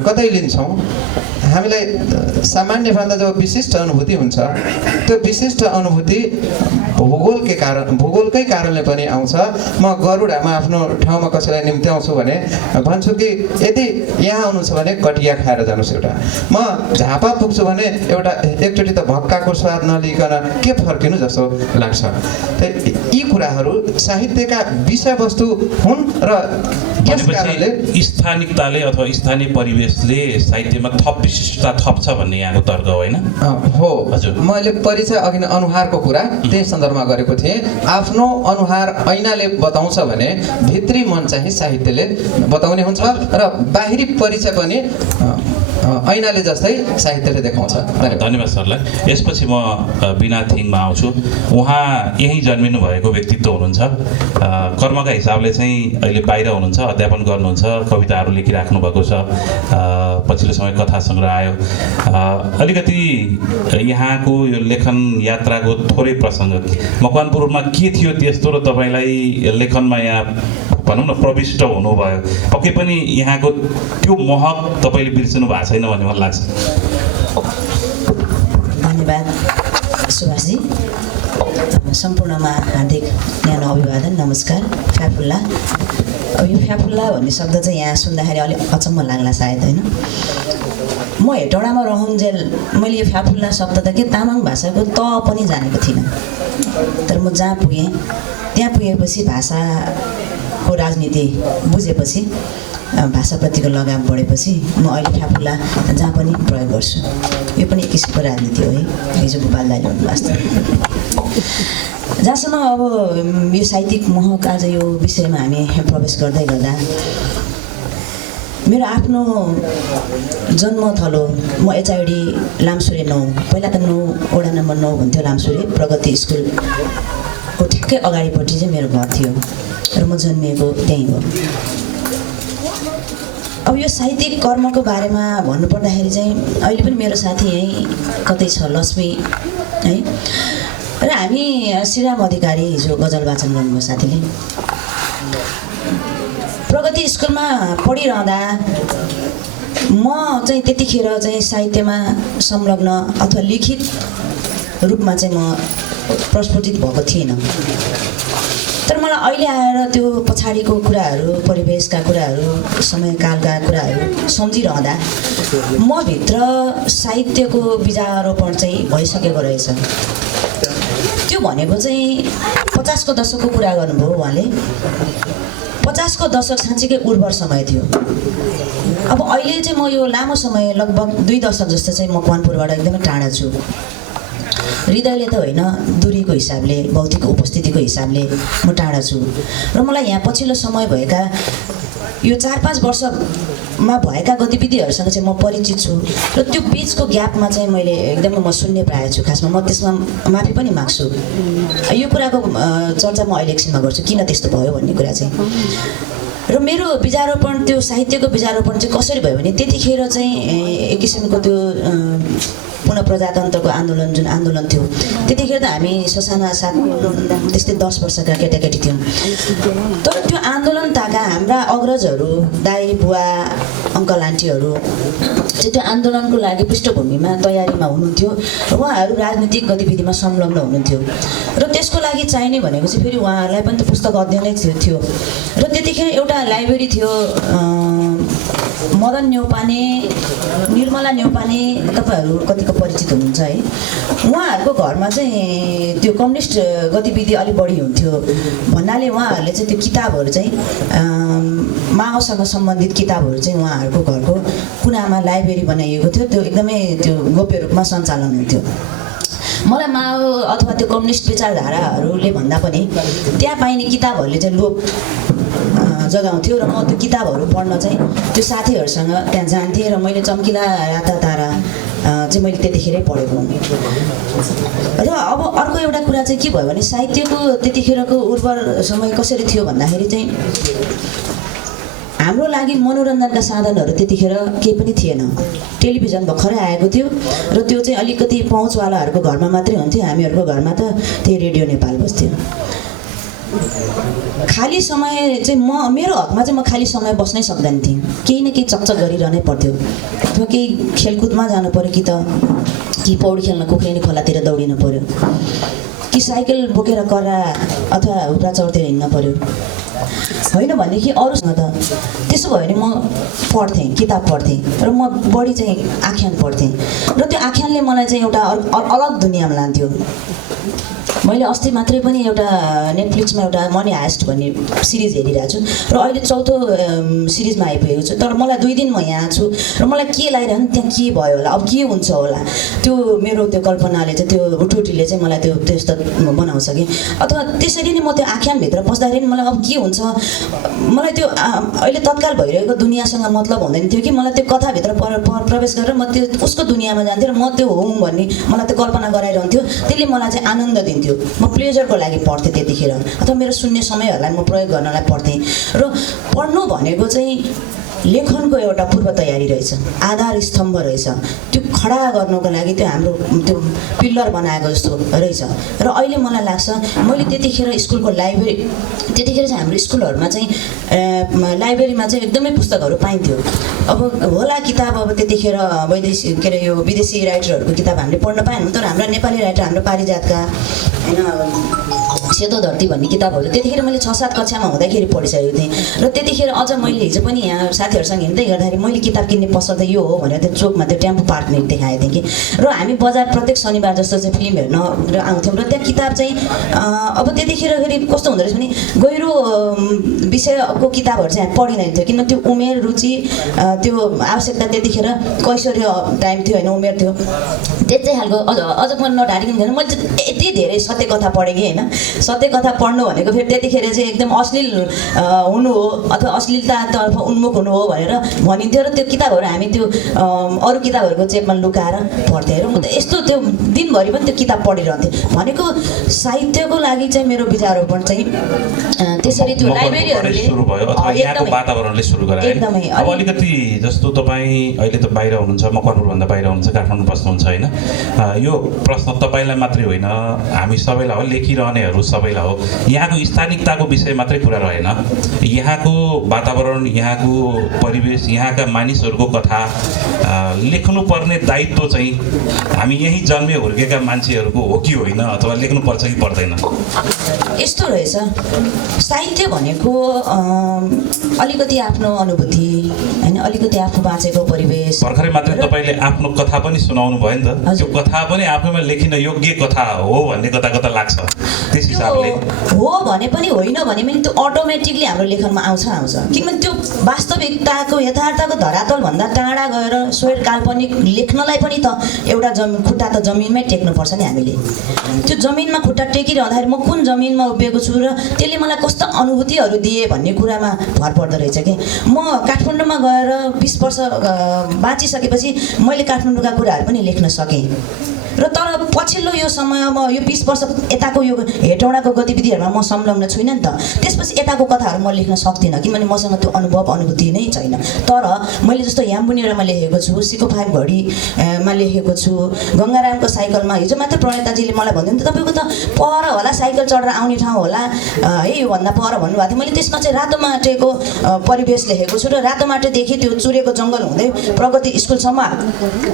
कतै लिन्छौँ, हामीलाई सामान्यभन्दा जब विशिष्ट अनुभूति हुन्छ, त्यो विशिष्ट अनुभूति भूगोलकै कारणले पनि आउँछ। म गरुडामा आफ्नो ठाउँमा कसैलाई निम्त्याउँछु भने भन्छु कि यदि यहाँ आउनु छ भने कटिया खाएर जानुहोस् एउटा, म झापा पुग्छु भने एउटा एकचोटि त भक्काको स्वाद नलिकन के फर्किनु जस्तो लाग्छ। यी कुराहरू साहित्यका विषयवस्तु हुन् र यस कारणले स्थानिकताले अथवा स्थानीय परिवेशले साहित्यमा थप विशिष्टता थप्छ भन्ने यहाँको तर्क होइन? हो हजुर। मैले परिचय अघि अनुहारको कुरा त्यही सन्दर्भमा गरेको थिएँ। आफ्नो अनुहार ऐनाले बताउँछ भने भित्री मन चाहिँ साहित्यले बताउने हुन्छ र बाहिरी परिचय पनि ऐनाले जस्तै साहित्यले देखाउँछ। धन्यवाद सरलाई। यसपछि म बिना थिङमा आउँछु। उहाँ यहीँ जन्मिनु भएको व्यक्तित्व हुनुहुन्छ। कर्मका हिसाबले चाहिँ अहिले बाहिर हुनुहुन्छ, अध्यापन गर्नुहुन्छ, कविताहरू लेखिराख्नु भएको छ। पछिल्लो समय कथा सङ्ग्रह आयो। अलिकति यहाँको यो लेखन यात्राको थोरै प्रसङ्ग मकवानपुरमा के थियो त्यस्तो र तपाईँलाई लेखनमा यहाँ भनौँ न प्रविष्ट हुनुभयो, पक्कै पनि यहाँको त्यो महक तपाईँले बिर्सनु भएको छैन भन्ने मलाई लाग्छ। धन्यवाद सुभाषजी। सम्पूर्णमा हार्दिक न्यानो अभिवादन, नमस्कार। फ्याफुल्ला, अब यो फ्याफुल्ला भन्ने शब्द चाहिँ यहाँ सुन्दाखेरि अलिक अचम्म लाग्ला सायद, होइन? म हेटौडामा रहन्जेल मैले यो फ्याफुल्ला शब्द त के तामाङ भाषाको त पनि जानेको थिइनँ। तर म जहाँ पुगेँ त्यहाँ पुगेपछि भाषाको राजनीति बुझेपछि, भाषाप्रतिको लगाव बढेपछि म अहिले फ्याफुल्ला जहाँ पनि प्रयोग गर्छु। यो पनि एक किसिमको राजनीति हो है, हिजो गोपाल दाइले भन्नुभएको छ। जहाँसम्म अब यो साहित्यिक महक आज यो विषयमा हामी प्रवेश गर्दै गर्दा मेरो आफ्नो जन्मथलो म एचआइडी लामसुरे 9, पहिला त 9 वडा नम्बर 9 हुन्थ्यो लामसुरे, प्रगति स्कुलको ठ्याक्कै अगाडिपट्टि चाहिँ मेरो घर थियो र म जन्मिएको त्यहीँ हो। अब यो साहित्यिक कर्मको बारेमा भन्नुपर्दाखेरि चाहिँ अहिले पनि मेरो साथी यहीँ कतै छ, लक्ष्मी है, र हामी श्रीराम अधिकारी हिजो गजल वाचन गर्नुभयो साथीले। प्रगति स्कुलमा पढिरहँदा म चाहिँ त्यतिखेर चाहिँ साहित्यमा संलग्न अथवा लिखित रूपमा चाहिँ म प्रस्फुटित भएको थिइनँ। तर मलाई अहिले आएर त्यो पछाडिको कुराहरू, परिवेशका कुराहरू, समयकालका कुराहरू सम्झिरहँदा म भित्र साहित्यको बीजारोपण चाहिँ भइसकेको रहेछ। त्यो भनेको चाहिँ 50 को दशकको कुरा गर्नुभयो उहाँले। 50 को दशक साँच्चीकै उर्वर समय थियो। अब अहिले चाहिँ म यो लामो समय लगभग 2 दशक जस्तो चाहिँ म कनपुरबाट एकदमै टाढा छु। हृदयले त होइन, दूरीको हिसाबले, भौतिक उपस्थितिको हिसाबले म टाढा छु। र मलाई यहाँ पछिल्लो समय भएका यो 4-5 वर्षमा भएका गतिविधिहरूसँग चाहिँ म परिचित छु र त्यो बिचको ग्यापमा चाहिँ मैले एकदमै म शून्य पाएको छु। खासमा म त्यसमा माफी पनि माग्छु। यो कुराको चर्चा म अहिले एकछिनमा गर्छु, किन त्यस्तो भयो भन्ने कुरा चाहिँ। र मेरो बीजारोपण, त्यो साहित्यको बीजारोपण चाहिँ कसरी भयो भने त्यतिखेर चाहिँ एक किसिमको त्यो पुनः प्रजातन्त्रको आन्दोलन, जुन आन्दोलन थियो, त्यतिखेर त हामी ससाना साथ त्यस्तै 10 वर्षका केटाकेटी थियौँ। तर त्यो आन्दोलनताका हाम्रा अग्रजहरू, दाइ बुवा, अङ्कल आन्टीहरू चाहिँ त्यो आन्दोलनको लागि पृष्ठभूमिमा तयारीमा हुनुहुन्थ्यो र उहाँहरू राजनीतिक गतिविधिमा संलग्न हुनुहुन्थ्यो। र त्यसको लागि चाहिने भनेको चाहिँ फेरि उहाँहरूलाई पनि त पुस्तक अध्ययनै थियो। र त्यतिखेर एउटा लाइब्रेरी थियो, मदन न्यौपाने, निर्मला न्यौपाने, तपाईँहरू कतिको परिचित हुनुहुन्छ है। उहाँहरूको घरमा चाहिँ त्यो कम्युनिस्ट गतिविधि अलिक बढी हुन्थ्यो भन्नाले उहाँहरूले चाहिँ त्यो किताबहरू चाहिँ माओसँग सम्बन्धित किताबहरू चाहिँ उहाँहरूको घरको कुनामा लाइब्रेरी बनाइएको थियो। त्यो एकदमै त्यो गोप्य रूपमा सञ्चालन हुन्थ्यो। मलाई माओ अथवा त्यो कम्युनिस्ट विचारधाराहरूले भन्दा पनि त्यहाँ पाइने किताबहरूले चाहिँ लोभ जगाउँथ्यो र म त्यो किताबहरू पढ्न चाहिँ त्यो साथीहरूसँग त्यहाँ जान्थेँ र मैले चम्किला राता तारा चाहिँ मैले त्यतिखेरै पढेको हुँ। र अब अर्को एउटा कुरा चाहिँ के भयो भने साहित्यको त्यतिखेरको उर्वर समय कसरी थियो भन्दाखेरि चाहिँ हाम्रो लागि मनोरञ्जनका साधनहरू त्यतिखेर केही पनि थिएन। टेलिभिजन भर्खरै आएको थियो र त्यो चाहिँ अलिकति पहुँचवालाहरूको घरमा मात्रै हुन्थ्यो। हामीहरूको घरमा त त्यही रेडियो नेपाल बस्थ्यो। खाली समय चाहिँ मेरो हकमा चाहिँ म खाली समय बस्नै सक्दैन थिएँ। केही न केही चकचक गरिरहनै पर्थ्यो। अथवा केही खेलकुदमा जानु पऱ्यो, कि पौडी खेल्न कुखुरेनी खोलातिर दौडिनु पऱ्यो, कि साइकल बोकेर कर्रा अथवा हुप्रा चौरतिर हिँड्न पऱ्यो, होइन भनेदेखि अरूसँग त त्यसो भयो भने म पढ्थेँ, किताब पढ्थेँ र म बढी चाहिँ आख्यान पढ्थेँ। र त्यो आख्यानले मलाई चाहिँ एउटा अलग दुनियाँमा लान्थ्यो। मैले अस्ति मात्रै पनि एउटा नेटफ्लिक्समा एउटा मनी हाइस्ट भन्ने सिरिज हेरिरहेको छु र अहिले 4औं सिरिजमा आइपुगेको छु। तर मलाई 2 दिन म यहाँ छु र मलाई के लागिरहन्छ त्यहाँ के भयो होला, अब के हुन्छ होला, त्यो मेरो त्यो कल्पनाले चाहिँ, त्यो उठुटीले चाहिँ मलाई त्यो त्यस्तो बनाउँछ कि। अथवा त्यसरी नै म त्यो आख्यानभित्र पस्दाखेरि मलाई अब के हुन्छ, मलाई त्यो अहिले तत्काल भइरहेको दुनियाँसँग मतलब हुँदैन थियो कि मलाई त्यो कथाभित्र प्रवेश गरेर म त्यो उसको दुनियाँमा जान्थेँ र म त्यो हुँ भन्ने मलाई त्यो कल्पना गराइरहन्थ्यो। त्यसले मलाई चाहिँ आनन्द दिन्थ्यो। म प्लेजरको लागि पढ्थेँ त्यतिखेर, अथवा मेरो शून्य समयहरूलाई म प्रयोग गर्नलाई पढ्थेँ। र पढ्नु भनेको चाहिँ लेखनको एउटा पूर्व तयारी रहेछ, आधार स्तम्भ रहेछ। त्यो खडा गर्नको लागि त्यो हाम्रो त्यो पिल्लर बनाएको जस्तो रहेछ। र अहिले मलाई लाग्छ मैले त्यतिखेर स्कुलको लाइब्रेरी, त्यतिखेर चाहिँ हाम्रो स्कुलहरूमा चाहिँ लाइब्रेरीमा चाहिँ एकदमै पुस्तकहरू पाइन्थ्यो। अब होला किताब अब त्यतिखेर वैदेशिक के अरे यो विदेशी राइटरहरूको किताब हामीले पढ्न पाएनौँ, तर हाम्रा नेपाली राइटर, हाम्रो पारिजातका होइन सेतो धरती भन्ने किताबहरू त्यतिखेर मैले 6-7 कक्षामा हुँदाखेरि पढिसकेको थिएँ। र त्यतिखेर अझ मैले हिजो पनि यहाँ साथीहरूसँग हिँड्दै गर्दाखेरि मैले किताब किन्ने पसल त यो हो भनेर त्यो चोकमा त्यो टेम्पो पार्क देखाएको थिएँ कि। र हामी बजार प्रत्येक शनिबार जस्तो चाहिँ फिल्म हेर्न आउँथ्यौँ। र त्यहाँ किताब चाहिँ अब त्यतिखेर फेरि कस्तो हुँदो रहेछ भने गहिरो विषयको किताबहरू चाहिँ हामी पढिँदैन थियो, किन त्यो उमेर, रुचि, त्यो आवश्यकता त्यतिखेर कैशोर्य टाइम थियो होइन, उमेर थियो। त्यस्तै खालको अझ पनि नढारिकन थिएन। मैले चाहिँ यति धेरै सत्य कथा पढेँ कि होइन। सत्य कथा पढ्नु भनेको फेरि त्यतिखेर चाहिँ एकदम अश्लील हुनु हो अथवा अश्लीलतातर्फ उन्मुख हुनु हो भनेर भनिन्थ्यो। र त्यो किताबहरू हामी त्यो अरू किताबहरूको चेपमा लुकाएर पढ्थेँ। र म त यस्तो त्यो दिनभरि पनि त्यो किताब पढिरहन्थेँ। भनेको साहित्यको लागि चाहिँ मेरो विचारोपण चाहिँ त्यसरी त्यो लाइब्रेरीहरूले सुरु भयो अथवा यहाँको वातावरणले सुरु गरायो। एकदमै। अब अलिकति जस्तो तपाईँ अहिले त बाहिर हुनुहुन्छ, मकवानपुरभन्दा बाहिर हुनुहुन्छ, काठमाडौँ बस्नुहुन्छ होइन। यो प्रश्न तपाईँलाई मात्रै होइन, हामी सबैलाई हो, लेखिरहनेहरू सबैलाई हो। यहाँको स्थानिकताको विषय मात्रै कुरा रहेन, यहाँको वातावरण, यहाँको परिवेश, यहाँका मानिसहरूको कथा लेख्नुपर्ने दायित्व चाहिँ हामी यहीँ जन्मे हुर्केका मान्छेहरूको हो कि होइन, अथवा लेख्नुपर्छ कि पर्दैन? यस्तो रहेछ, साहित्य भनेको अलिकति आफ्नो अनुभूति होइन, अलिकति आफू बाँचेको परिवेश। भर्खरै मात्रै तपाईँले आफ्नो कथा पनि सुनाउनु भयो नि त। त्यो कथा पनि आफैमा लेखिन योग्य कथा हो भन्ने कता कता लाग्छ। त्यस हिसाबले हो भने पनि होइन भने पनि त्यो अटोमेटिकली हाम्रो लेखनमा आउँछ। किनभने त्यो वास्तविकताको यथार्थको धरातलभन्दा टाढा गएर स्वैर काल्पनिक लेख्नलाई पनि त एउटा खुट्टा त जमिनमै टेक्नुपर्छ नि हामीले। त्यो जमिनमा खुट्टा टेकिरहँदाखेरि म कुन जमिनमा उभिएको छु र त्यसले मलाई कस्तो अनुभूतिहरू दिए भन्ने कुरामा भर पर्दो रहेछ कि। म काठमाडौँमा गएर 20 वर्ष बाँचिसकेपछि मैले काठमाडौँका कुराहरू पनि लेख्न सकेँ। र तर पछिल्लो यो समयमा यो 20 वर्ष यताको यो हेटौँडाको गतिविधिहरूमा म संलग्न छुइनँ नि त। त्यसपछि यताको कथाहरू म लेख्न सक्दिनँ, किनभने मसँग त्यो अनुभूति नै छैन। तर मैले जस्तो याम्बुनेरमा लेखेको छु, सिको 5 घडीमा लेखेको छु, गङ्गारामको साइकलमा। हिजो मात्र प्रणेताजीले मलाई भन्दै तपाईँको त पर होला, साइकल चढेर आउने ठाउँ होला है, योभन्दा पर भन्नुभएको थियो। मैले त्यसमा चाहिँ रातो माटेको परिवेश लेखेको छु र रातो माटेदेखि त्यो चुरेको जङ्गल हुँदै प्रगति स्कुलसम्म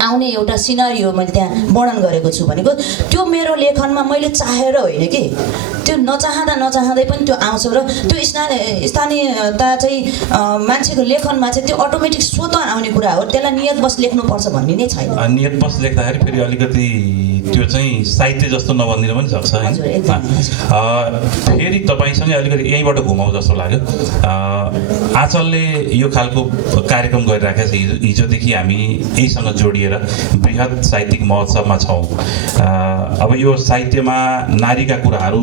आउने एउटा सिनारियो मैले त्यहाँ वर्णन गरेको छु। भनेको त्यो मेरो लेखनमा मैले चाहेर होइन कि, त्यो नचाहँदै पनि त्यो आउँछ। र त्यो स्थानीयता चाहिँ मान्छेको लेखनमा चाहिँ त्यो अटोमेटिक स्वतः आउने कुरा हो, त्यसलाई नियतवश लेख्नुपर्छ भन्ने नै छैन। नियतवश लेख्दाखेरि फेरि अलिकति त्यो चाहिँ साहित्य जस्तो नभनिदिन पनि सक्छ होइन। फेरि तपाईँसँगै अलिकति यहीँबाट घुमाउ जस्तो लाग्यो। आँचलले यो खालको कार्यक्रम गरिराखेको छ, हिजोदेखि हामी यहीसँग जोडिएर बृहत साहित्यिक महोत्सवमा छौँ। अब यो साहित्यमा नारीका कुराहरू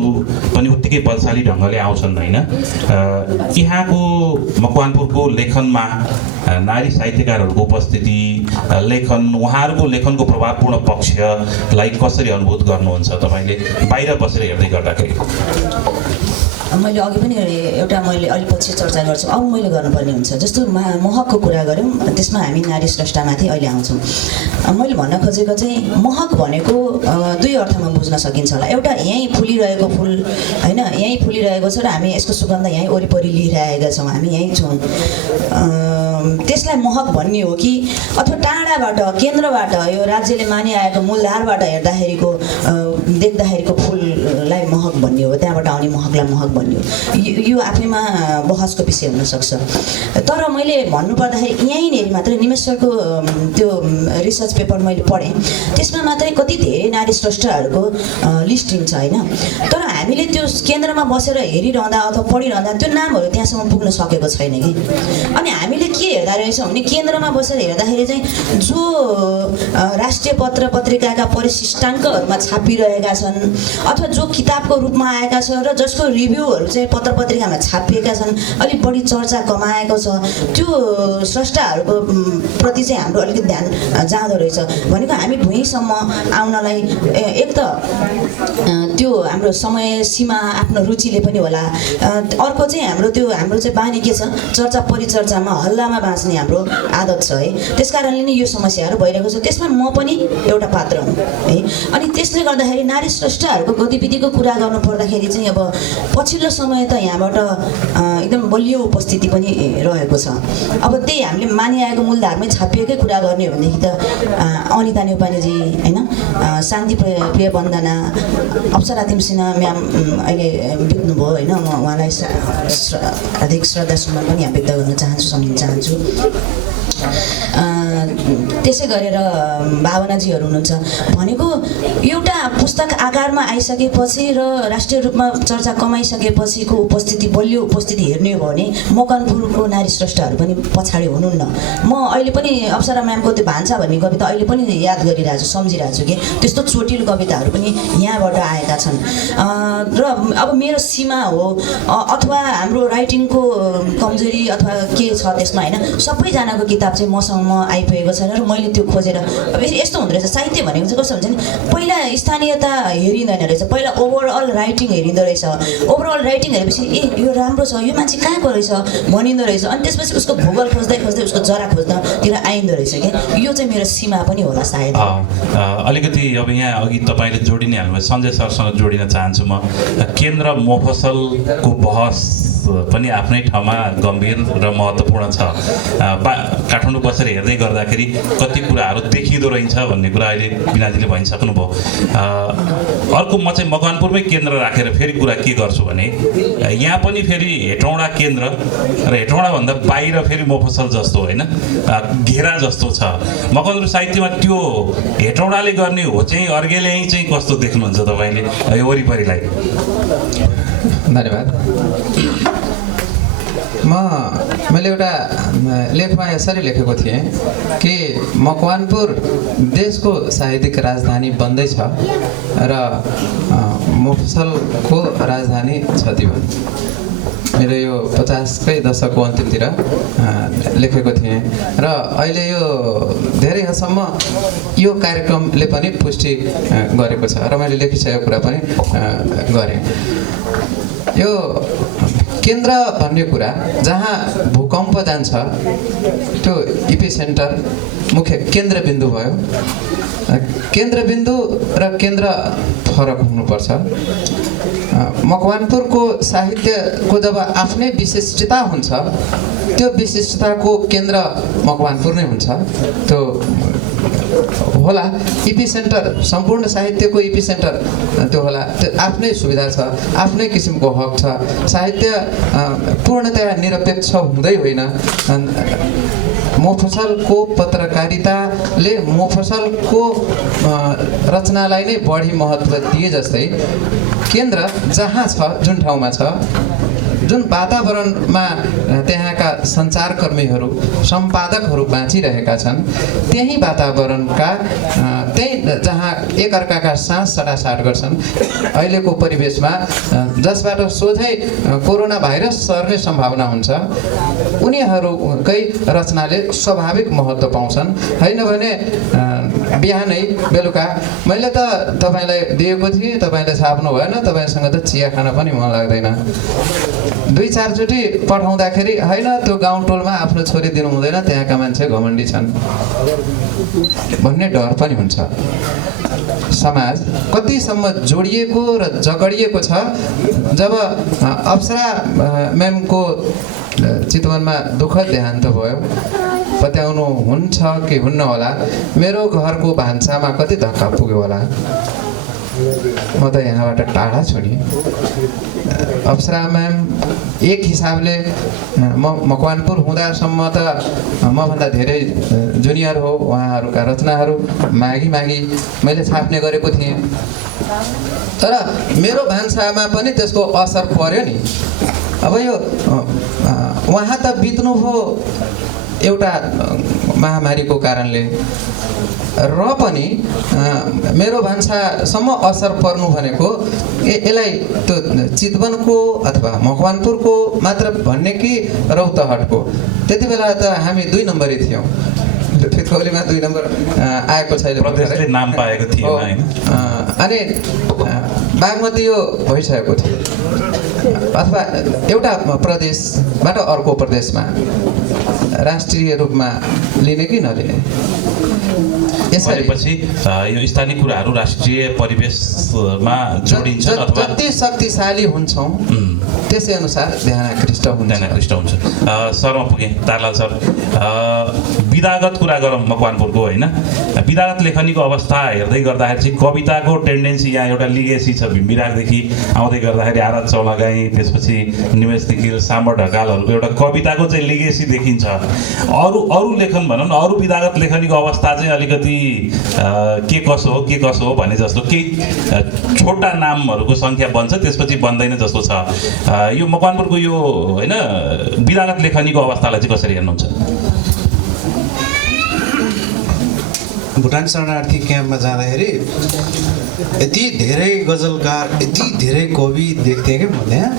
पनि उत्तिकै बलशाली ढङ्गले आउँछन् होइन। यहाँको मकवानपुरको लेखनमा नारी साहित्यकारहरूको उपस्थिति, लेखन, उहाँहरूको लेखनको प्रभावपूर्ण पक्षलाई कसरी अनुभूत गर्नुहुन्छ तपाईँले बाहिर बसेर हेर्दै गर्दाखेरि? मैले अघि पनि मैले अलिक पछि चर्चा गर्छु, अब मैले गर्नुपर्ने हुन्छ। जस्तो महकको कुरा गऱ्यौँ, त्यसमा हामी नारी स्रष्टामाथि अहिले आउँछौँ। मैले भन्न खोजेको चाहिँ महक भनेको 2 अर्थमा बुझ्न सकिन्छ होला। एउटा यहीँ फुलिरहेको फुल होइन, यहीँ फुलिरहेको छ र हामी यसको सुगन्ध यहीँ वरिपरि लिइरहेका छौँ, हामी यहीँ छौँ, त्यसलाई महक भन्ने हो कि अथवा टाढाबाट केन्द्रबाट यो राज्यले मानिआएको मूलधारबाट देख्दाखेरिको फुललाई महक भन्ने हो, त्यहाँबाट आउने महकलाई महक भन्ने हो। यो आफैमा बहसको विषय हुनसक्छ। तर मैले भन्नुपर्दाखेरि यहीँनिर मात्रै निमेश्वरको त्यो रिसर्च पेपर मैले पढेँ, त्यसमा मात्रै कति धेरै नारी स्रष्टाहरूको लिस्टिङ छ होइन। तर हामीले त्यो केन्द्रमा बसेर हेरिरहँदा अथवा पढिरहँदा त्यो नामहरू त्यहाँसम्म पुग्न सकेको छैन कि। अनि हामीले के हेर्दा रहेछौँ भने केन्द्रमा बसेर हेर्दाखेरि चाहिँ जो राष्ट्रिय पत्र पत्रिकाका परिशिष्टाङ्कहरूमा छापिरहेका छन् अथवा जो किताबको रूपमा आएका छ र र जसको रिभ्यूहरू चाहिँ पत्र पत्रिकामा छापिएका छन्, अलिक बढी चर्चा कमाएको छ, त्यो स्रष्टाहरूको प्रति चाहिँ हाम्रो अलिकति ध्यान जाँदो रहेछ। भनेको हामी भुइँसम्म आउनलाई एक त त्यो हाम्रो समय सीमा आफ्नो रुचिले पनि होला, अर्को चाहिँ हाम्रो चाहिँ बानी के छ, चर्चा परिचर्चामा हल्लामा बाँच्ने हाम्रो आदत छ है। त्यस कारणले नै यो समस्याहरू भइरहेको छ। त्यसमा म पनि एउटा पात्र हुँ है। अनि त्यसले गर्दाखेरि नारी स्रष्टाहरूको गतिविधिको कुरा गर्नु पर्दाखेरि चाहिँ अब पछिल्लो समय त यहाँबाट एकदम बलियो उपस्थिति पनि रहेको छ। अब त्यही हामीले मानिआएको मूलधारमै छापिएकै कुरा गर्ने हो भनेदेखि त अनिता न्यौपानेजी होइन, शान्ति प्रिय वन्दना, अप्सरा तिमसिन्हा म्याम अहिले बित्नुभयो होइन, म उहाँलाई अधिक श्रद्धा सुमन पनि यहाँ व्यक्त गर्न चाहन्छु, सम्झिन चाहन्छु। त्यसै गरेर भावनाजीहरू हुनुहुन्छ। भनेको एउटा पुस्तक आकारमा आइसकेपछि र राष्ट्रिय रूपमा चर्चा कमाइसकेपछिको उपस्थिति, बलियो उपस्थिति हेर्ने हो भने मकवानपुरको नारी स्रष्टाहरू पनि पछाडि हुनुहुन्न। म अहिले पनि अप्सरा म्यामको त्यो भान्सा भन्ने कविता अहिले पनि याद गरिरहेको छु, सम्झिरहेको छु कि त्यस्तो चोटिलो कविताहरू पनि यहाँबाट आएका छन्। र अब मेरो सीमा हो अथवा हाम्रो राइटिङको कमजोरी अथवा के छ त्यसमा होइन, सबैजनाको किताब चाहिँ मसँग आइपुगेको छैन र मैले त्यो खोजेर फेरि यस्तो हुँदो रहेछ। साहित्य भनेको चाहिँ कस्तो हुन्छ नि, पहिला स्थानीयता हेरिँदैन रहेछ, पहिला ओभरअल राइटिङ हेरिँदो रहेछ। ओभरअल राइटिङ हेरेपछि ए यो राम्रो छ, यो मान्छे कहाँको रहेछ भनिँदो रहेछ। अनि त्यसपछि उसको भूगोल खोज्दै खोज्दै उसको जरा खोज्नतिर आइँदो रहेछ क्या। यो चाहिँ मेरो सीमा पनि होला सायद। अलिकति अब यहाँ अघि तपाईँले जोडिने हाल्नु सञ्जय सरसँग जोडिन चाहन्छु म। केन्द्र मफसलको बहस पनि आफ्नै ठाउँमा गम्भीर र महत्त्वपूर्ण छ। काठमाडौँ बसेर हेर्दै गर्दाखेरि कति कुराहरू देखिँदो रहेछ भन्ने कुरा अहिले बिनाजीले भनिसक्नुभयो। अर्को म चाहिँ मकवानपुरमै केन्द्र राखेर फेरि कुरा के गर्छु भने यहाँ पनि फेरि हेटौँडा केन्द्र र हेटौँडाभन्दा बाहिर फेरि मफसल जस्तो होइन, घेरा जस्तो छ। मकवानपुर साहित्यमा त्यो हेटौँडाले गर्ने हो चाहिँ अर्घेले चाहिँ कस्तो देख्नुहुन्छ तपाईँले यो वरिपरिलाई? धन्यवाद। मैले एउटा लेखमा यसरी लेखेको थिएँ कि मकवानपुर देशको साहित्यिक राजधानी बन्दैछ र मफसलको राजधानी छ दिवान। मेरो यो 50कै दशकको अन्तिमतिर लेखेको थिएँ र अहिले यो धेरै हदसम्म यो कार्यक्रमले पनि पुष्टि गरेको छ र मैले लेखिसकेको कुरा पनि गरेँ। यो केन्द्र भन्ने कुरा जहाँ भूकम्प जान्छ त्यो इपी सेन्टर मुख्य केन्द्रबिन्दु भयो। केन्द्रबिन्दु र केन्द्र फरक हुनुपर्छ। मकवानपुरको साहित्यको जब आफ्नै विशिष्टता हुन्छ त्यो विशिष्टताको केन्द्र मकवानपुर नै हुन्छ। त्यो होला इपी सेन्टर, सम्पूर्ण साहित्यको इपी सेन्टर त्यो होला। त्यो आफ्नै सुविधा छ, आफ्नै किसिमको हक छ। साहित्य पूर्णतया निरपेक्ष हुँदै होइन। मफसलको पत्रकारिताले मफसलको रचनालाई नै बढी महत्त्व दिए जस्तै केन्द्र जहाँ छ, जुन ठाउँमा छ, जुन वातावरणमा त्यहाँका सञ्चारकर्मीहरू सम्पादकहरू बाँचिरहेका छन् त्यही वातावरणका त्यही जहाँ एकअर्काका सास सडासाट गर्छन् अहिलेको परिवेशमा जसबाट सोझै कोरोना भाइरस सर्ने सम्भावना हुन्छ उनीहरूकै रचनाले स्वाभाविक महत्त्व पाउँछन्। होइन भने बिहानै बेलुका मैले त तपाईँलाई दिएको थिएँ, तपाईँले छाप्नु भएन, तपाईँसँग त चिया खान पनि मन लाग्दैन, 2-4 चोटि पठाउँदाखेरि होइन त्यो गाउँटोलमा आफ्नो छोरी दिनु हुँदैन, त्यहाँका मान्छे घमण्डी छन् भन्ने डर पनि हुन्छ। समाज कतिसम्म जोडिएको र जगडिएको छ। जब अप्सरा म्यामको चितवनमा दुःखद देहान्त भयो, पत्याउनु हुन्छ कि हुन्न होला, मेरो घरको भान्सामा कति धक्का पुग्यो होला। म त यहाँबाट टाढा छु नि। अप्सरा म्याम एक हिसाबले म मकवानपुर हुँदासम्म त मभन्दा धेरै जुनियर हो। उहाँहरूका रचनाहरू मागी मैले छाप्ने गरेको थिएँ, तर मेरो भान्सामा पनि त्यसको असर पर्यो नि। अब यो उहाँ त बित्नुभयो एउटा महामारीको कारणले, र पनि मेरो भान्सासम्म असर पर्नु भनेको यसलाई त्यो चितवनको अथवा मकवानपुरको मात्र भन्ने कि रौतहटको? त्यति बेला त हामी 2 नम्बरी थियौँ, फितकौलीमा 2 नम्बर आएको छैन, प्रदेशले नाम पाएको थियो हैन। अनि बागमती यो भइसकेको थियो, अथवा एउटा प्रदेशबाट अर्को प्रदेशमा राष्ट्रिय रूपमा लिने कि नलिने? यसरी यो स्थानीय कुराहरू राष्ट्रिय परिवेशमा जोडिन्छ अथवा जति शक्तिशाली हुन्छौँ त्यसै अनुसार ध्यान आकृष्ट हुन्छ। सरमा पुगेँ, तारलाल सर, विधागत कुरा गरौँ मकवानपुरको होइन। विधागत लेखनीको अवस्था हेर्दै गर्दाखेरि चाहिँ कविताको टेन्डेन्सी यहाँ एउटा लिगेसी छ। भीमविरागदेखि आउँदै गर्दाखेरि आराध चौलागाई, त्यसपछि निमेष तिकिल, साम्बर ढकालहरूको एउटा कविताको चाहिँ लिगेसी देखिन्छ। अरू लेखन भनौँ न, अरू विधागत लेखनीको अवस्था चाहिँ अलिकति के कसो हो भने जस्तो केही छोटा नामहरूको सङ्ख्या बन्छ, त्यसपछि बन्दैन जस्तो छ। यो मकवानपुरको यो होइन विधागत लेखनीको अवस्थालाई चाहिँ कसरी हेर्नुहुन्छ? भुटान शरणार्थी क्याम्पमा जाँदाखेरि यति धेरै गजलकार, यति धेरै कवि देख्थेँ क्या म त्यहाँ।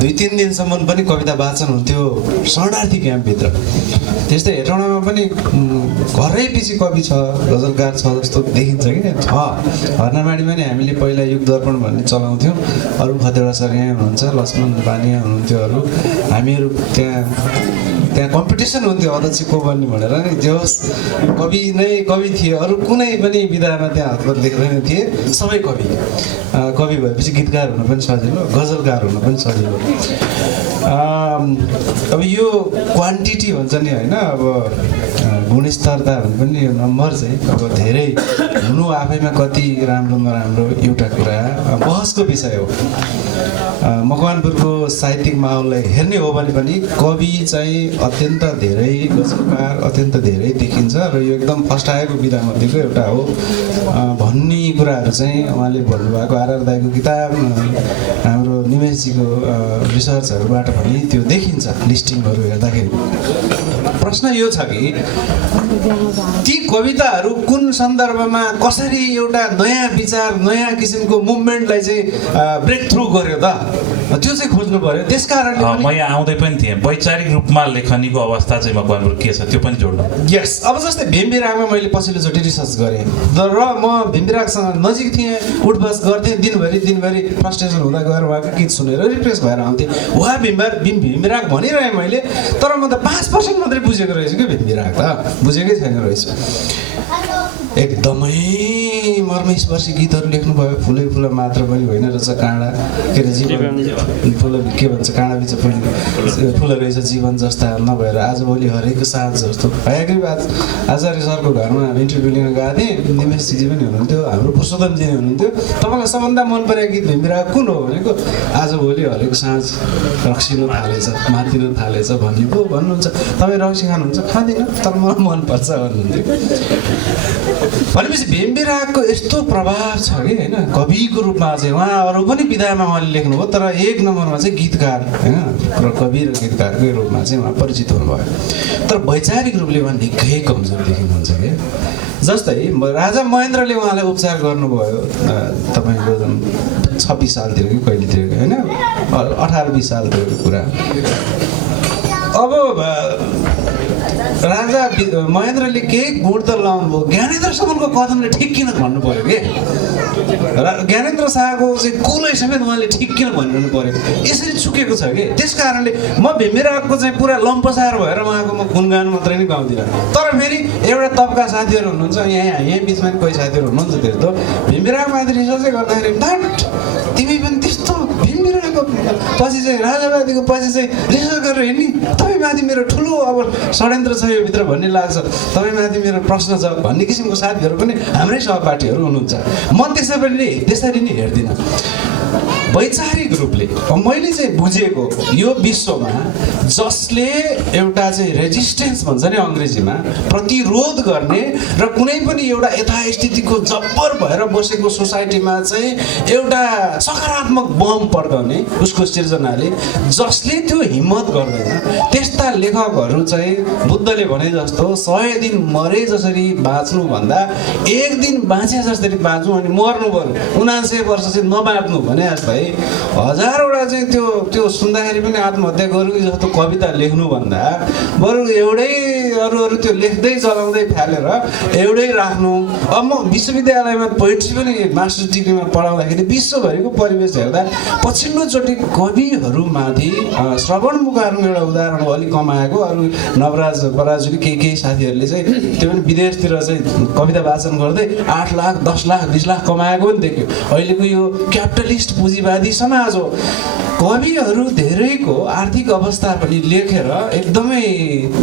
2-3 दिनसम्म पनि कविता वाचन हुन्थ्यो शरणार्थी क्याम्पभित्र। त्यस्तै हेटौँडामा पनि घरै पछि कवि छ, गजलकार छ जस्तो देखिन्छ कि छ। हर्नामाडीमा नि हामीले पहिला युग दर्पण भन्ने चलाउँथ्यौँ। अरू खतेडा सर यहाँ हुनुहुन्छ, लक्ष्मण बानिया हुनुहुन्थ्यो, अरू हामीहरू त्यहाँ कम्पिटिसन हुन्थ्यो अध्यक्ष को बन्ने भनेर नि। जे होस् कवि नै कवि थिए, अरू कुनै पनि विधामा त्यहाँ हातबाट लेख्दैन थिए, सबै कवि। कवि भएपछि गीतकार हुन पनि सजिलो, गजलकार हुन पनि सजिलो। अब यो क्वान्टिटी भन्छ नि होइन, अब गुणस्तरता भने पनि यो नम्बर चाहिँ अब धेरै हुनु आफैमा कति राम्रो नराम्रो एउटा कुरा बहसको विषय हो। मकवानपुरको साहित्यिक माहौललाई हेर्ने हो भने पनि कवि चाहिँ अत्यन्त धेरै, गजलकार अत्यन्त धेरै देखिन्छ र यो एकदम फस्टाएको विधामध्येको एउटा हो भन्ने कुराहरू चाहिँ उहाँले भन्नुभएको आरआर दाइको किताब, हाम्रो निमेशजीको रिसर्चहरूबाट पनि त्यो देखिन्छ लिस्टिङहरू हेर्दाखेरि। प्रश्न यो छ कि ती कविताहरू कुन सन्दर्भमा कसरी एउटा नयाँ विचार, नयाँ किसिमको मुभमेन्टलाई चाहिँ ब्रेक थ्रु गर्यो त, त्यो चाहिँ खोज्नु पर्यो। त्यस कारणले म यहाँ आउँदै पनि थिएँ, वैचारिक रूपमा लेखनीको अवस्था चाहिँ मकवानपुर के छ त्यो पनि जोड्नु। यस, अब जस्तै भीमविरागमा मैले पछिल्लोचोटि रिसर्च गरेँ र म भीमविरागसँग नजिक थिएँ, उठबस गर्थेँ, दिनभरि फ्रस्ट्रेसन हुँदा गएर उहाँको गीत सुनेर रिफ्रेस भएर आउँथेँ। उहाँ भीमविराग भनिरहेँ मैले, तर म त 5% मात्रै बुझेको रहेछु कि भीमविराग त बुझेकै छैन रहेछु। एकदमै मर्मस्पर्शी गीतहरू लेख्नुभयो। फुलै फुल मात्र पनि होइन रहेछ, काँडा के अरे जीवन फुल के भन्छ, काँडा बिच फुल रहेछ जीवन जस्ता नभएर आजभोलि हरेक साँझ जस्तो। हयाग्रीब आचार्य सरको घरमा इन्टरभ्यू लिन गएको थिएँ, निमेशजी पनि हुनुहुन्थ्यो, हाम्रो पुरुषोत्तमजी नै हुनुहुन्थ्यो। तपाईँलाई सबभन्दा मन परेको गीत भीमविराग कुन हो भनेको आजभोलि हरेक साँझ रक्सिनु थालेछ, माथिनु थालेछ भन्नुहुन्छ। तपाईँ रक्सी खानुहुन्छ? खाँदिनँ, तर मलाई मनपर्छ भन्नुहुन्थ्यो। भनेपछि भीमविरागको यस्तो प्रभाव छ कि होइन, कविको रूपमा चाहिँ उहाँ अरू पनि विधामा उहाँले लेख्नुभयो, तर 1 नम्बरमा चाहिँ गीतकार होइन, र कवि र गीतकारकै रूपमा चाहिँ उहाँ परिचित हुनुभयो। तर वैचारिक रूपले उहाँ निकै कमजोर देखिनुहुन्छ कि। जस्तै राजा महेन्द्रले उहाँलाई उपचार गर्नुभयो, तपाईँको 26 सालतिर कि कहिलेतिर होइन, 18-20 सालतिरको कुरा। अब राजा महेन्द्रले केही गुण त लाउनु भयो, ज्ञानेन्द्रसम्मको कथनले ठिक किन भन्नु पऱ्यो कि? ज्ञानेन्द्र शाहको चाहिँ कुलै समेत उहाँले ठिक किन भनिरहनु पऱ्यो? यसरी चुकेको छ कि। त्यस कारणले म भीमविरागको चाहिँ पुरा लम्पसार भएर उहाँको म गुणगान मात्रै नै गाउँदिनँ। तर फेरि एउटा तबका साथीहरू हुनुहुन्छ, यहीँ बिचमा नि कोही साथीहरू हुनुहुन्छ त्यस्तो, भीमविरागमाथि रिसर्चै गर्दाखेरि तिमी पनि त्यस्तो भीमविरागको पछि चाहिँ राजावादीको पछि चाहिँ रिसर्च गरेर हिँड्ने, तपाईँमाथि मेरो ठुलो अब षड्यन्त्र छ यो भित्र भन्ने लाग्छ, तपाईँमाथि मेरो प्रश्न छ भन्ने किसिमको साथीहरू पनि हाम्रै सहपाठीहरू हुनुहुन्छ। म त्यसरी नै हेर्दिनँ। वैचारिक रूपले मैले चाहिँ बुझेको यो विश्वमा जसले एउटा चाहिँ रेजिस्टेन्स भन्छ नि अङ्ग्रेजीमा, प्रतिरोध गर्ने र कुनै पनि एउटा यथास्थितिको जब्बर भएर बसेको सोसाइटीमा चाहिँ एउटा सकारात्मक बम पड्काउने उसको सिर्जनाले, जसले त्यो हिम्मत गर्दैन त्यस्ता लेखकहरू चाहिँ बुद्धले भने जस्तो 100 दिन मरे जसरी बाँच्नुभन्दा 1 दिन बाँचे जसरी बाँच्नु अनि मर्नु पर्यो 79 वर्ष चाहिँ नबाँच्नु भने जस्तै हजारवटा चाहिँ त्यो सुन्दाखेरि पनि आत्महत्या गरौँ जस्तो कविता लेख्नुभन्दा बरु एउटै अरू त्यो लेख्दै चलाउँदै फालेर एउटै राख्नु। अब म विश्वविद्यालयमा पोइट्री पनि मास्टर्स डिग्रीमा पढाउँदाखेरि विश्वभरिको परिवेश हेर्दा पछिल्लोचोटि कविहरूमाथि श्रवण मुखार्जु एउटा उदाहरण हो, अलिक कमाएको, अरू नवराज बराजुली केही साथीहरूले चाहिँ त्यो पनि विदेशतिर चाहिँ कविता वाचन गर्दै 8 लाख 10 लाख 20 लाख कमाएको पनि देख्यो। अहिलेको यो क्यापिटलिस्ट पुँजीवादी समाज हो। कविहरू धेरैको आर्थिक अवस्था पनि लेखेर एकदमै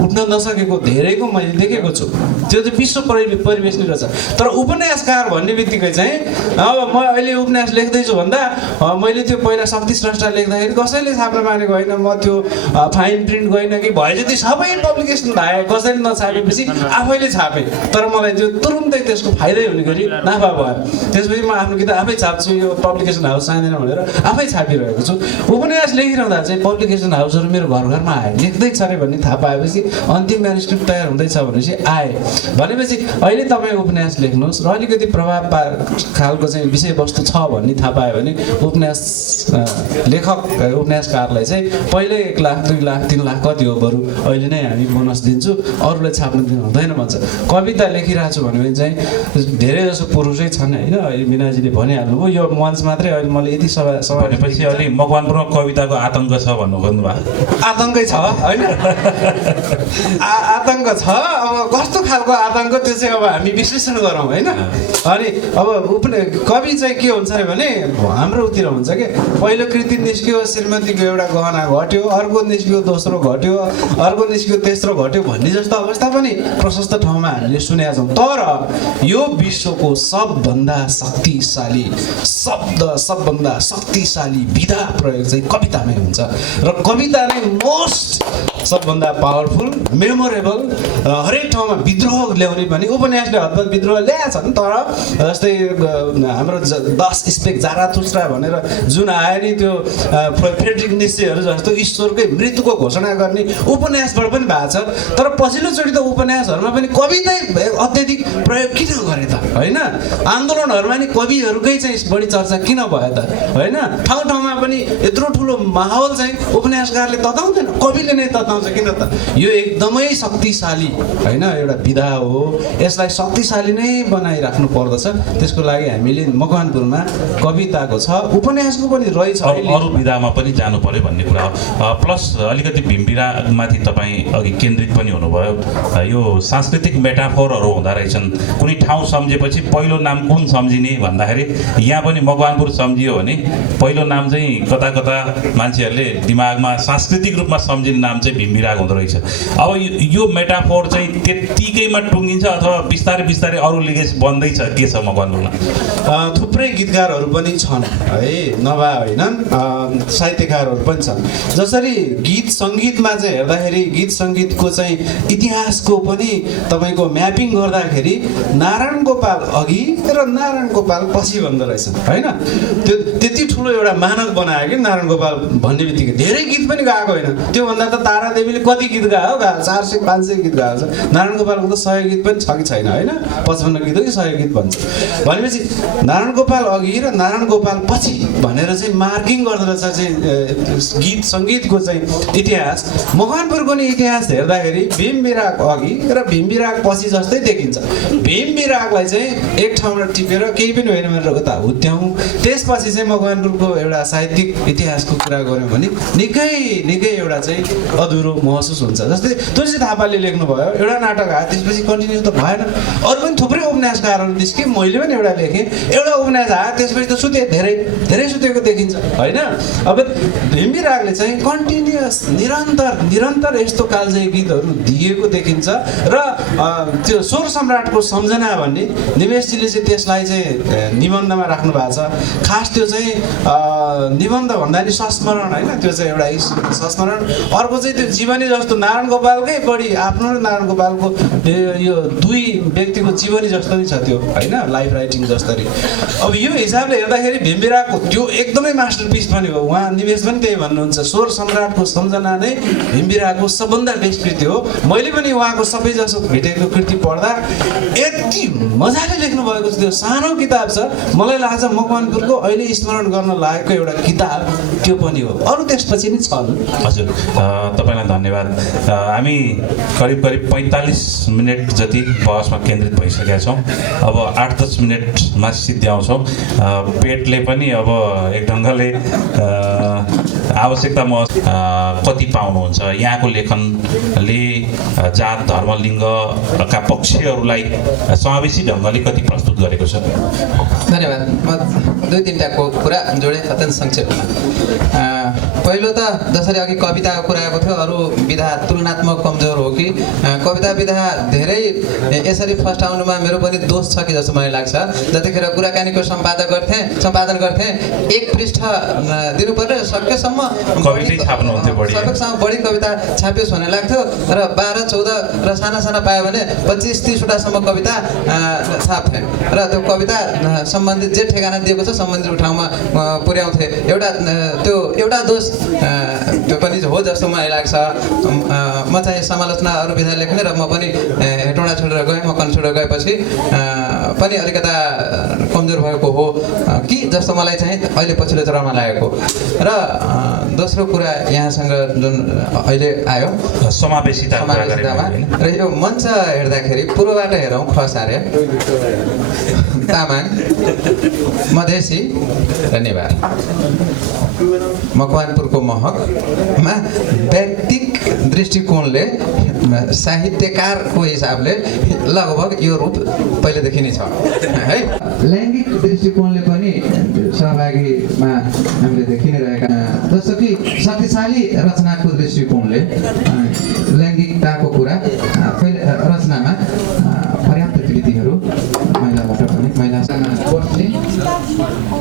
उठ्न नसकेको धेरैको मैले देखेको छु। त्यो चाहिँ विश्व परिवेश नै रहेछ। तर उपन्यासकार भन्ने बित्तिकै चाहिँ अब म अहिले उपन्यास लेख्दैछु भन्दा मैले त्यो पहिला शक्ति स्रष्टा लेख्दाखेरि कसैले छाप्न मानेको होइन, म त्यो फाइन प्रिन्ट गएन कि भए जति सबै पब्लिकेसन भए कसैले नछापेपछि आफैले छापेँ। तर मलाई त्यो तुरुन्तै त्यसको फाइदै हुने गरी नाफा भयो। त्यसपछि म आफ्नो किताब आफै छाप्छु, यो पब्लिकेसन हाउस चाहिँदैन भनेर आफै छापिरहेको छु। उपन्यास लेखिरहँदा चाहिँ पब्लिकेसन हाउसहरू मेरो घरमा आए, लेख्दैछ अरे भन्ने थाहा पाएपछि अन्तिम म्यानुस्क्रिप्ट तयार हुँदैछ भनेपछि आए। भनेपछि अहिले तपाईँ उपन्यास लेख्नुहोस् र अलिकति प्रभाव खालको चाहिँ विषयवस्तु छ भन्ने थाहा पायो भने उपन्यास लेखक उपन्यासकारलाई चाहिँ पहिल्यै 1 लाख 2 लाख 3 लाख कति हो बरु अहिले नै हामी बोनस दिन्छु, अरूलाई छाप्न दिनु हुँदैन भन्छ। कविता लेखिरहेको छु भने चाहिँ धेरै जसो पुरुषै छन् होइन। अहिले मिनाजीले भनिहाल्नुभयो यो मञ्च मात्रै अहिले मैले यति भनेपछि अलि मकवानपुरमा कविताको आतङ्क छ भन्नु खोज्नुभयो। आतङ्कै छ होइन, आतङ्क छ। अब कस्तो खालको आतङ्क त्यो चाहिँ अब हामी विश्लेषण गरौँ होइन। अनि अब कवि चाहिँ के हुन्छ अरे भने हाम्रोतिर हुन्छ कि पहिलो कृति निस्क्यो, श्रीमतीको एउटा गहना घट्यो, अर्को निस्क्यो, दोस्रो घट्यो, अर्को निस्क्यो, तेस्रो घट्यो भन्ने जस्तो अवस्था पनि प्रशस्त ठाउँमा हामीले सुनेका छौँ। तर यो विश्वको सबभन्दा शक्तिशाली शब्द, सबभन्दा शक्तिशाली विधा प्रयोग चाहिँ कवितामै हुन्छ र कविता नै मोस्ट सबभन्दा पावरफुल, मेमोरेबल, हरेक ठाउँमा विद्रोह ल्याउने भने उपन्यासले हदबद विद्रोह ल्याएछन्। तर जस्तै हाम्रो 10 स्पेक जाराथुस्ट्रा भनेर जुन आयो नि त्यो फ्रेडरिक नित्सेहरू जस्तो ईश्वरकै मृत्युको घोषणा गर्ने उपन्यासबाट पनि भएको छ। तर पछिल्लोचोटि त उपन्यासहरूमा पनि कवितै अत्यधिक प्रयोग किन गरे त होइन। आन्दोलनहरूमा नि कविहरूकै चाहिँ बढी चर्चा किन भयो त होइन। ठाउँ ठाउँमा पनि यत्रो ठुलो माहौल चाहिँ उपन्यासकारले तताउँदैन, कविले नै तताउँछ किन त। यो एकदमै शक्तिशाली होइन एउटा विधा हो, यसलाई शक्तिशाली नै बनाइराख्नु पर्दछ। त्यसको लागि हामीले मकवानपुरमा कविताको छ, उपन्यासको पनि रहेछ, अरू विधामा पनि जानु पर्यो भन्ने कुरा हो। प्लस अलिकति भीमविरामाथि तपाईँ अघि केन्द्रित पनि हुनुभयो। यो सांस्कृतिक मेटाफोरहरू हुँदो रहेछन्। कुनै ठाउँ सम्झेपछि पहिलो नाम कुन सम्झिने भन्दाखेरि यहाँ पनि मकवानपुर सम्झियो भने पहिलो नाम चाहिँ कता कता मान्छेहरूले दिमागमा सांस्कृतिक रूपमा सम्झिने नाम चाहिँ भीमविराग हुँदो रहेछ। अब यो मेटाफोर चाहिँ त्यत्तिकैमा टुङ्गिन्छ अथवा बिस्तारै बिस्तारै अरू लिगेज बन्दैछ, के छ मकवानपुरमा? थुप्रै गीतकारहरू पनि छन् है, नभए होइनन्, साहित्यकारहरू पनि छन्। जसरी गीत सङ्गीतमा चाहिँ हेर्दाखेरि गीत सङ्गीतको चाहिँ इतिहासको पनि तपाईँको म्यापिङ गर्दाखेरि नारायण गोपाल अघि र नारायण गोपाल पछि भन्दो रहेछन् होइन। त्यो त्यति ठुलो एउटा मानक बनायो कि नारायण गोपाल भन्ने बित्तिकै धेरै गीत पनि गाएको होइन। त्योभन्दा त तारादेवीले कति गीत गायो, 400-500 गीत गाएको छ। नारायण गोपालको त 100 गीत पनि छ कि छैन होइन, 55 गीत हो कि 100 गीत भन्छ। भनेपछि नारायण गोपाल अघि र नारायण गोपाल पछि भनेर चाहिँ मार्किङ गर्दो रहेछ चाहिँ गीत सङ्गीतको चाहिँ इतिहास। मकवानपुरको नि इतिहास हेर्दाखेरि भीमविराग अघि र भीमविराग पछि जस्तै देखिन्छ। भीमविरागलाई चाहिँ एक ठाउँमा टिपेर केही पनि होइन भनेर उता हुत्याउँ, त्यसपछि चाहिँ मकवानपुरको एउटा साहित्यिक इतिहासको कुरा गऱ्यौँ भने निकै एउटा चाहिँ अधुरो महसुस हुन्छ। जस्तै तुलसी थापाले लेख्नुभयो एउटा नाटक आयो, त्यसपछि कन्टिन्यू त भएन। अरू पनि थुप्रै उपन्यासकारहरू निस्के, मैले पनि एउटा लेखेँ, एउटा उपन्यास आयो त्यसपछि त सुते, धेरै सुतेको देखिन्छ होइन। अब भीमविरागले चाहिँ कन्टिन्युअस निरन्तर यस्तो कालजयी गीतहरू दिएको देखिन्छ र त्यो स्वर सम्राटको सम्झना भन्ने निमेशजीले चाहिँ त्यसलाई चाहिँ निबन्धमा राख्नु भएको छ। खास त्यो चाहिँ निबन्ध भन्दा नि संस्मरण होइन, त्यो चाहिँ एउटा संस्मरण। अर्को चाहिँ त्यो जीवनी जस्तो नारायण गोपालकै बढी आफ्नो र नारायण गोपालको यो दुई व्यक्तिको जीवनी जस्तो नै छ त्यो होइन, लाइफ राइटिङ जस्तरी। अब यो हिसाबले हेर्दाखेरि भीमबिराको त्यो एकदमै मास्टरपिस पनि हो। उहाँ निवेश पनि त्यही भन्नुहुन्छ, स्वर सम्राटको सम्झना नै भीमबिराको सबभन्दा बेस्ट कृति हो। मैले पनि उहाँको सबैजसो भेटेको कृति पढ्दा यति मजाले लेख्नु भएको छ। त्यो सानो किताब छ, मलाई लाग्छ मकवानपुरको अहिले स्मरण गर्न लागेको एउटा किताब त्यो पनि हो। अरू त्यसपछि नि छन्। हजुर, तपाईँलाई धन्यवाद। हामी करिब 45 मिनट जति बहसमा केन्द्रित भइसकेका छौँ। अब 8-10 मिनटमा सिद्ध्याउँछौँ। पेटले पनि अब एक ढङ्गले आवश्यकता कति पाउनुहुन्छ? यहाँको लेखनले जात धर्म लिङ्गका पक्षहरूलाई समावेशी ढङ्गले कति प्रस्तुत गरेको छ? धन्यवाद। म 2-3टा कुरा जोडेँ अत्यन्त संक्षेपमा। पहिलो त जसरी अघि कविताको कुरा आएको थियो, अरू विधा तुलनात्मक कमजोर हो कि कविता विधा धेरै यसरी फस्टाउनुमा मेरो पनि दोष छ कि जस्तो मलाई लाग्छ। जतिखेर कुराकानीको सम्पादन गर्थेँ 1 पृष्ठ दिनु पर्ने, सकेसम्म कवितै छाप्नुहुन्थ्यो बढी, सकेसम्म बढी कविता छापियोस् भन्ने लाग्थ्यो। र 12-14 र साना पायो भने 25-30वटासम्म कविता छाप्थेँ र त्यो कविता सम्बन्धित जे ठेगाना दिएको छ सम्बन्धित ठाउँमा पुर्याउँथे। एउटा दोष त्यो पनि हो जस्तो मलाई लाग्छ। म चाहिँ समालोचना अरू विधा लेख्ने र म पनि हेटौँडा छोडेर गएँ। मकन छोडेर गएपछि पनि अलिकता कमजोर भएको हो कि जस्तो मलाई चाहिँ अहिले पछिल्लो चरणमा लागेको। र दोस्रो कुरा यहाँसँग जुन अहिले आयो समावेशितामा, र यो मञ्च हेर्दाखेरि पूर्वबाट हेरौँ खसारे, तामाङ, मधेसी र नेवार, मकवानपुरको महकमा व्यक्तिक दृष्टिकोणले साहित्यकारको हिसाबले लगभग यो रूप पहिलेदेखि नै छ है। लैङ्गिक दृष्टिकोणले पनि सहभागीमा हामीले देखि नै रहेका, जस्तो कि शक्तिशाली रचनाको दृष्टिकोणले लैङ्गिकताको कुरा पहिले रचनामा पर्याप्त कृतिहरू महिलाबाट पनि महिलासँग बस्ने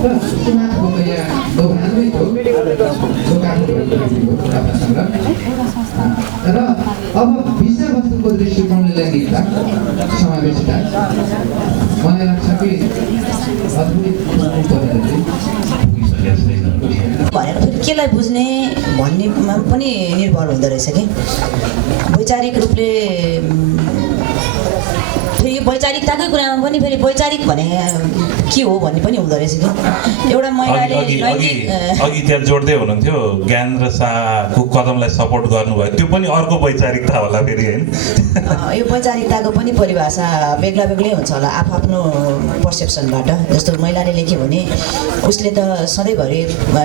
र समाजको र अब विषयवस्तुको दृष्टिकोणले लैङ्गिकता समावेशिता मलाई लाग्छ कि भनेर फेरि केलाई बुझ्ने भन्नेमा पनि निर्भर हुँदो रहेछ कि वैचारिक रूपले। फेरि यो वैचारिकताकै कुरामा पनि फेरि वैचारिक भने के हो भन्ने पनि हुँदो रहेछ कि एउटा महिलाले अघि त्यहाँ जोड्दै हुनुहुन्थ्यो ज्ञानेन्द्र शाहको कदमलाई सपोर्ट गर्नुभयो, त्यो पनि अर्को वैचारिकता होला फेरि होइन? यो वैचारिकताको पनि परिभाषा बेग्ला बेग्लै हुन्छ होला आफ्नो पर्सेप्सनबाट। जस्तो महिलाले लेख्यो भने उसले त सधैँभरि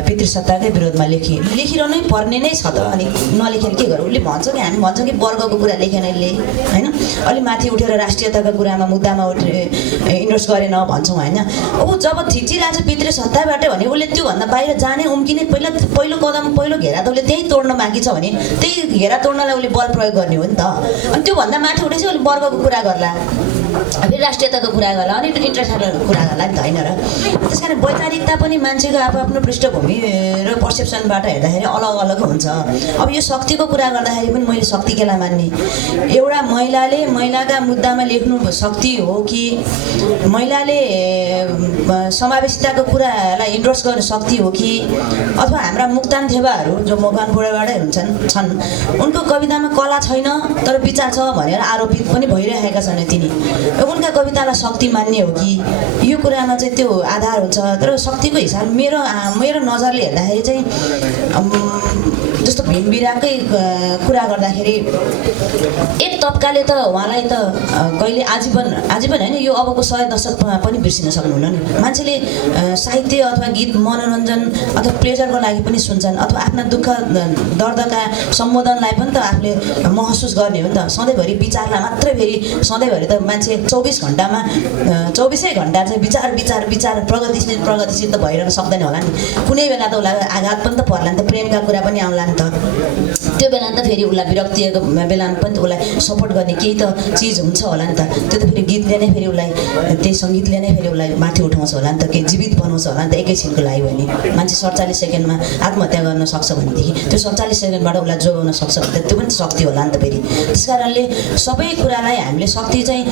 पितृसत्ताकै विरोधमा लेखिरहनै पर्ने नै छ त, अनि नलेखेर के गर्यो? उसले भन्छ कि हामी भन्छौँ कि वर्गको कुरा लेखेन यसले होइन, अलि माथि उठेर राष्ट्रियताको कुरामा मुद्दामा इन्डोर्स गरेन भन्छौँ होइन। अब जब थिचिरहेको छ पितृसत्ताबाट भने उसले त्योभन्दा बाहिर जाने उम्किने पहिलो कदम पहिलो घेरा त उसले त्यही तोड्न बाँकी छ भने त्यही घेरा तोड्नलाई उसले बल प्रयोग गर्ने हो नि त। अनि त्योभन्दा माथि उठेपछि उसले वर्गको कुरा गर्ला, फेरि राष्ट्रियताको कुरा गर्ला, अनि इन्टरनेसनल कुरा गर्ला नि त होइन र? त्यस कारण वैचारिकता पनि मान्छेको आफ्नो पृष्ठभूमि र पर्सेप्सनबाट हेर्दाखेरि अलग अलग हुन्छ। अब यो शक्तिको कुरा गर्दाखेरि पनि मैले शक्ति केलाई मान्ने? एउटा महिलाले महिलाका मुद्दामा लेख्नु शक्ति हो कि महिलाले समावेशिताको कुरालाई इन्ट्रोड्युस गर्ने शक्ति हो कि अथवा हाम्रा मुक्तान थेवाहरू जो मकवानपुरबाटै छन् उनको कवितामा कला छैन तर विचार छ भनेर आरोपित पनि भइरहेका छन् तिनी, उनका कवितालाई शक्ति मान्ने हो कि? यो कुरामा चाहिँ त्यो आधार हुन्छ। तर शक्तिको हिसाब मेरो नजरले हेर्दाखेरि चाहिँ जस्तो भीमबिराकै कुरा गर्दाखेरि एक तत्कालले त उहाँलाई त कहिले आजीवन होइन, यो अबको 100 दशकमा पनि बिर्सिन सक्नुहुन्न नि। मान्छेले साहित्य अथवा गीत मनोरञ्जन अथवा प्लेजरको लागि पनि सुन्छन्, अथवा आफ्ना दुःख दर्दका सम्बोधनलाई पनि त आफूले महसुस गर्ने हो नि त। सधैँभरि विचारलाई मात्रै फेरि सधैँभरि त मान्छे 24 घन्टामा 24 घन्टा चाहिँ विचार प्रगतिशील त भइरहन सक्दैन होला नि। कुनै बेला त उसलाई आघात पनि त पर्ला नि त, प्रेमका कुरा पनि आउला नि नि त त्यो बेला त फेरि उसलाई विरक्तिको बेलामा पनि उसलाई सपोर्ट गर्ने केही त चिज हुन्छ होला नि त त्यो त फेरि गीतले नै फेरि उसलाई त्यही सङ्गीतले नै फेरि उसलाई माथि उठाउँछ होला नि त केही जीवित बनाउँछ होला नि त एकैछिनको लागि भने मान्छे 47 सेकेन्डमा आत्महत्या गर्न सक्छ भनेदेखि त्यो 47 सेकेन्डबाट उसलाई जोगाउन सक्छ भने त त्यो पनि शक्ति होला नि त फेरि त्यस कारणले सबै कुरालाई हामीले शक्ति चाहिँ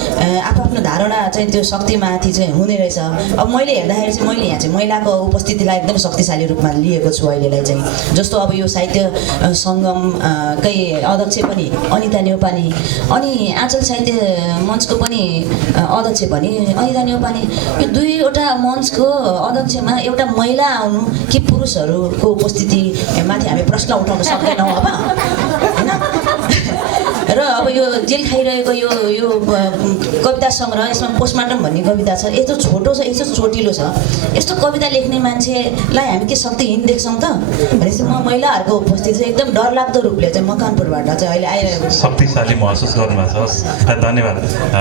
आफ्नो धारणा चाहिँ त्यो शक्तिमाथि चाहिँ हुने रहेछ अब मैले हेर्दाखेरि चाहिँ मैले यहाँ चाहिँ महिलाको उपस्थितिलाई एकदम शक्तिशाली रूपमा लिएको छु अहिलेलाई चाहिँ जस्तो अब यो साहित्य सङ्गमकै अध्यक्ष पनि अनिता न्यौपाने अनि आँचल साहित्य मञ्चको पनि अध्यक्ष पनि अनिता न्यौपाने यो दुईवटा मञ्चको अध्यक्षमा एउटा महिला आउनु कि पुरुषहरूको उपस्थिति माथि हामी प्रश्न उठाउन सक्दैनौँ अब होइन र अब यो जेल खाइरहेको यो कविता सङ्ग्रह यसमा पोस्टमार्टम भन्ने कविता छ यस्तो छोटो छ यस्तो चोटिलो छ यस्तो कविता लेख्ने मान्छेलाई हामी के शक्तिहीन देख्छौँ त भनेपछि म महिलाहरूको उपस्थिति चाहिँ एकदम डरलाग्दो रूपले चाहिँ मकवानपुरबाट चाहिँ अहिले आइरहेको शक्तिशाली महसुस गर्नुभएको छ धन्यवाद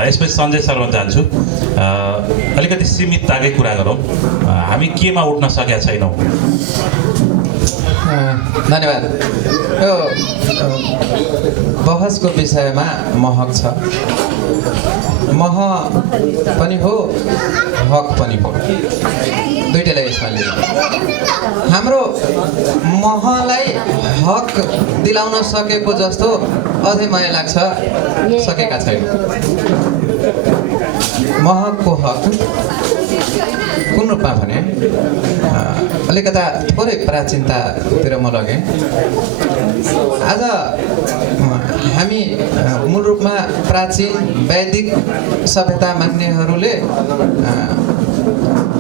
यसपछि सञ्जय शर्मा जान्छु अलिकति सीमितताकै कुरा गरौँ हामी केमा उठ्न सकेका छैनौँ धन्यवाद यो बहसको विषयमा महक छ मह पनि हो हक पनि हो दुईटैलाई यसमा लिएर हाम्रो महलाई हक दिलाउन सकेको जस्तो अझै मलाई लाग्छ सकेका छैन महको हक कुन रूपमा भने अलिकता थोरै प्राचीनतातिर म लगेँ आज हामी मूल रूपमा प्राचीन वैदिक सभ्यता मान्नेहरूले